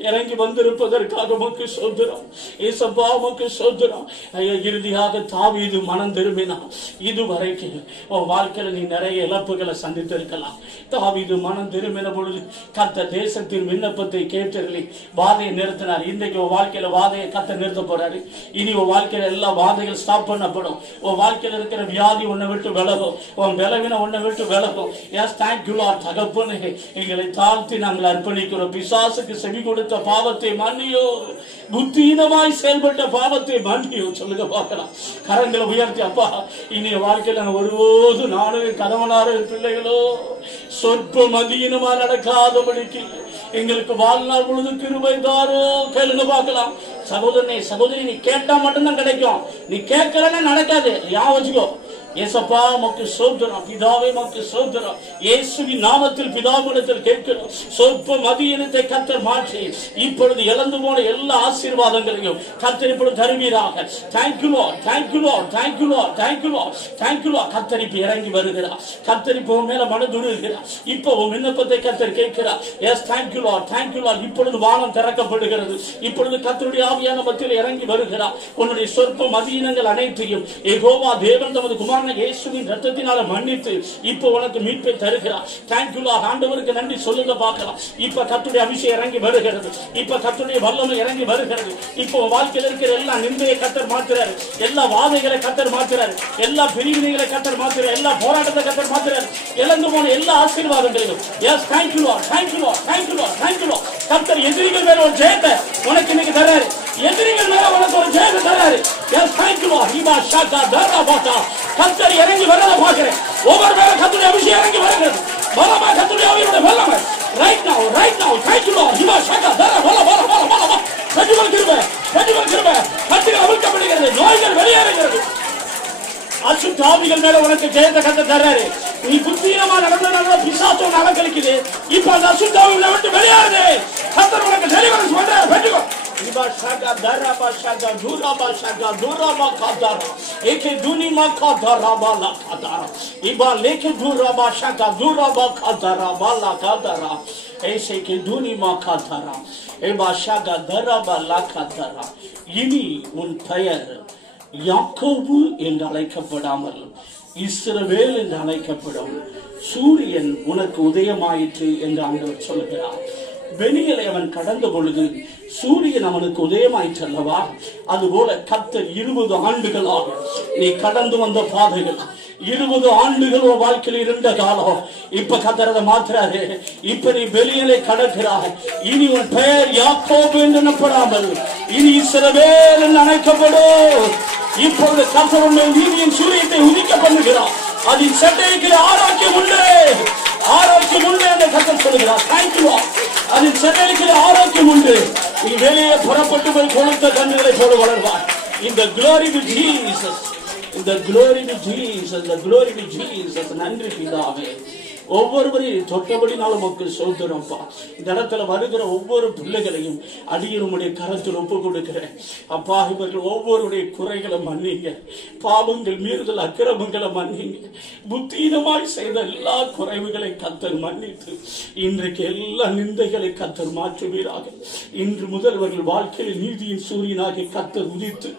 இறங்கி வந்திருப்பதற்காக உமக்கு ஸ்தோத்திரம். ஏசப்பா, உமக்கு ஸ்தோத்திரம். ஐயா, இறுதியாக தாவீது மனம் திரும்பினான். இதுவரைக்கும் உன் வாழ்க்கையில நீ நிறைய இழப்புகளை சந்தித்திருக்கலாம். தாவீது மனம் திரும்பின பொழுது கர்த்தர் தேசத்தின் விண்ணப்பத்தை கேட்டறி வாதையை நிறுத்தினார். இன்றைக்கு உன் வாழ்க்கையில வாதையை கர்த்தர் நிறுத்த போறாரு. இனி உன் வாழ்க்கையில எல்லா வாதைகள் ஸ்டாப் பண்ணப்படும். உன் வாழ்க்கையில இருக்கிற வியாதி உன்னை விட்டு விலகும். உன் பலவீனம் உன்னை விட்டு விலகும். Yes, thank you Lord. தகப்பனே, எங்களை தாழ்த்தி நாங்கள் அர்ப்பணிக்கிறோம். பிசாசுக்கு செவி கொடுத்த பாவத்தை மன்னியோ. புத்தியீனமாய் செயல்பட்ட பாவத்தை மன்னியோ சொல்லுங்க பார்க்கலாம். கரங்களை உயர்த்தி, அப்பா, இனி வாழ்க்கையில ஒருபோது நானும் கணவனாரும் பிள்ளைகளோ சொற்ப மதியீனமா நடக்காதபடிக்கு எங்களுக்கு வாழ்நாள் முழுது கிருபை தாரோ. கேளுங்க பார்க்கலாம். சகோதரனே, சகோதரி, நீ கேட்டா மட்டும்தான் கிடைக்கும். நீ கேட்கலன்னா நடக்காது. யா வச்சுக்கோ. ஏசப்பா, உமக்கு ஸ்தோத்திரம். பிதாவே, உமக்கு ஸ்தோத்திரம். இயேசுவின் நாமத்தில் பிதாவிடத்தில் கேட்கிறோம். சொற்ப மதியினத்தை கர்த்தர் மாற்றி இப்பொழுது இழந்து போன எல்லா ஆசீர்வாதங்களையும் கர்த்தர் இப்பொழுது தருவீராக. Thank you Lord, thank you Lord, thank you Lord, thank you Lord, thank you Lord. கர்த்தர் இப்ப இறங்கி வருகிறார். கர்த்தர் இப்ப உன் மேல மனதுருகிறார். இப்போ உன் விண்ணப்பத்தை கர்த்தர் கேட்கிறார். Yes, thank you Lord, thank you Lord. இப்பொழுது வானம் திறக்கப்படுகிறது. இப்பொழுது கர்த்தருடைய ஆவியான மத்தியில் இறங்கி வருகிறார். உன்னுடைய சொற்ப மதியினங்கள் அனைத்தையும் யெகோவா தேவன் தமது குமாரன் இயேசுவின் ரத்தத்தினால மன்னித்து இப்போ உனக்கு மீட்பை தருகிறார். Thank you Lord. ஆண்டவருக்கு நன்றி சொல்லுங்க பார்க்கலாம். இப்ப கர்த்தருடைய அபிஷேகம் இறங்கி வருகிறது. இப்ப கர்த்தருடைய வல்லமை இறங்கி வருகிறது. இப்போ வாழ்க்கையில் இருக்கிற எல்லா நிந்தையை கர்த்தர் மாத்துறாரு. எல்லா வாதைகளை கர்த்தர் மாத்துறாரு. எல்லா பிரிவினைகளை கர்த்தர் மாத்துறாரு. எல்லா போராட்டத்தை கர்த்தர் மாத்துறாரு. இழந்து போன எல்லா ஆசீர்வாதங்களையும். Yes, thank you Lord, thank you Lord, thank you Lord, thank you Lord. கர்த்தர் எதிரிகள் மேல ஒரு ஜெயத்தை உனக்கு இன்னைக்கு தராரு. எதிரிகள் மேல உனக்கு ஒரு ஜெயத்தை தராரு. Yes, thank you Lord. இவா ஷாகா தரா பாட்டா. கர்த்தர் இறங்கி வரத பாக்குறேன். ஒவ்வொரு மேல கர்த்தருடைய அபிஷேகம் இறங்கி வருகிறது. பலமா கர்த்தருடைய ஆவியோட வல்லமை. Right now, right now. Thank you Lord. இவா ஷாகா தரா பல பல பல பல பல. கர்த்தர் கிருபை, கர்த்தர் கிருபை. கர்த்தர் அவிழ்க்கப்படுகிறது. நோய்கள் வெளியேறுகிறது. அசுத்தாவிகள் மேல உனக்கு ஜெயத்தை கத்த தர்றாரு. நீ புத்தீனமா நடந்ததுனால பிசாசு அலங்கலிக்குது. இப்ப அந்த அசுத்தாவிகளை விட்டு வெளியாடு. கர்த்தர் உனக்கு டெலிவரன்ஸ் பண்றாரு. பெற்றுக்கோ. இபா ஷாகா தரபா ஷாகா துரபா ஷாகா துரபா காதாரா ஏகே துனிமா காதாரா பாலா காதாரா இபா லேகே துரபா ஷாகா துரபா காதாரா பாலா காதாரா ஏசே கே துனிமா காதாரா இபா ஷாகா தரபா லா காதாரா. இனி உன் பெயர் யாக்கோபு என்று அழைக்கப்படாமல் இஸ்ரவேல் என்று அழைக்கப்படும். சூரியன் உனக்கு உதயமாயிற்று என்று ஆண்டவர் சொல்லுகிறார். வெளியிலே அவன் கடந்த பொழுது சூரியன் அவனுக்கு உதயமாயிற்றல்லவா? அதுபோல கர்த்தர் 20 ஆண்டுகளாக நீ கடந்து வந்த பாதைகள், 20 ஆண்டுகள் வாழ்க்கையில் இருந்த காலம், இப்ப கர்த்தரத மாத்துறாரு. இப்ப நீ வெளியிலே கடக்கிறாய். இனி உன் பெயர் யாக்கோபு என்று எண்ணப்படாமல் இனி இஸ்ரவேல் என்று அழைக்கப்படும். இப்பொழுது கர்த்தர் உன்னை நீதியின் சூரியத்தை உதிக்க பண்ணுகிறார். அதின் சட்டைக்கு ஆரோக்கியம் உண்டு, ஆரோக்கியம் உண்டு என்று கர்த்தர் சொல்லுகிறார். தேங்க்யூ. அதின் சட்டைக்கு ஆரோக்கியம் உண்டு. நீ வெளியே புறப்பட்டு போய் கொளுத்த கண்ணுகளை போல வளர்வாய். இந்த glory to Jesus, இந்த glory to Jesus, இந்த glory to Jesus. நன்றி பிதாவே. ஒவ்வொருவரையும் தொட்டபடினாலும் உமக்கு சோதரப்பா. இந்த இடத்துல வருகிற ஒவ்வொரு பிள்ளைகளையும் அடியனுடைய கரத்தில் ஒப்பு கொடுக்கிறேன் அப்பா. இவர்கள் ஒவ்வொருடைய குறைகளை மன்னிங்க. பாவங்கள், மீறுதல், அக்கிரமங்களை மன்னிங்க. புத்தீனமாய் செய்த எல்லா குறைவுகளை கர்த்தர் மன்னித்து இன்றைக்கு எல்லா நிந்தைகளை கர்த்தர் மாற்றுவீராக. இன்று முதல் இவர்கள் வாழ்க்கையில் நீதியின் சூரியனாக கர்த்தர் உதித்து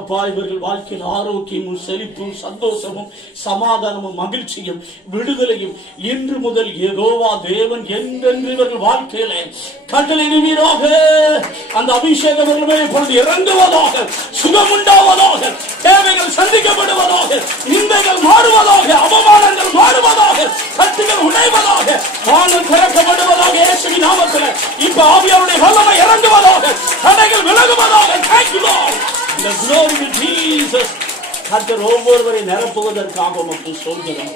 அப்பா இவர்கள் வாழ்க்கையில் ஆரோக்கியமும் செழிப்பும் சந்தோஷமும் சமாதானமும் மகிழ்ச்சியும் விடுதலையும் இன்று முதல் யெகோவா தேவன் என்றென்று இவர்கள் வாழ்க்கையிலே கட்டளையிடுவீராக. அந்த அபிஷேகம் இவர்கள் மேல் இப்பொழுது இறங்குவதாக. சுகம் உண்டாவதாக. தேவைகள் சந்திக்கப்படுவதாக. நிந்தைகள் மாறுவதாக. அவமானங்கள் மாறுவதாக. கட்டுகள் உடைவதாக. வானம் திறக்கப்படுவதாக. இயேசுவின் நாமத்தில் இப்ப ஆவியாருடைய வல்லமை இறங்குவதாக. தடைகள் விலகுவதாக. Thank you Lord. The glory to Jesus. கர்த்தர் ஒவ்வொருவரை நிரப்புவதற்காக உமக்கு சொல்கிறோம்.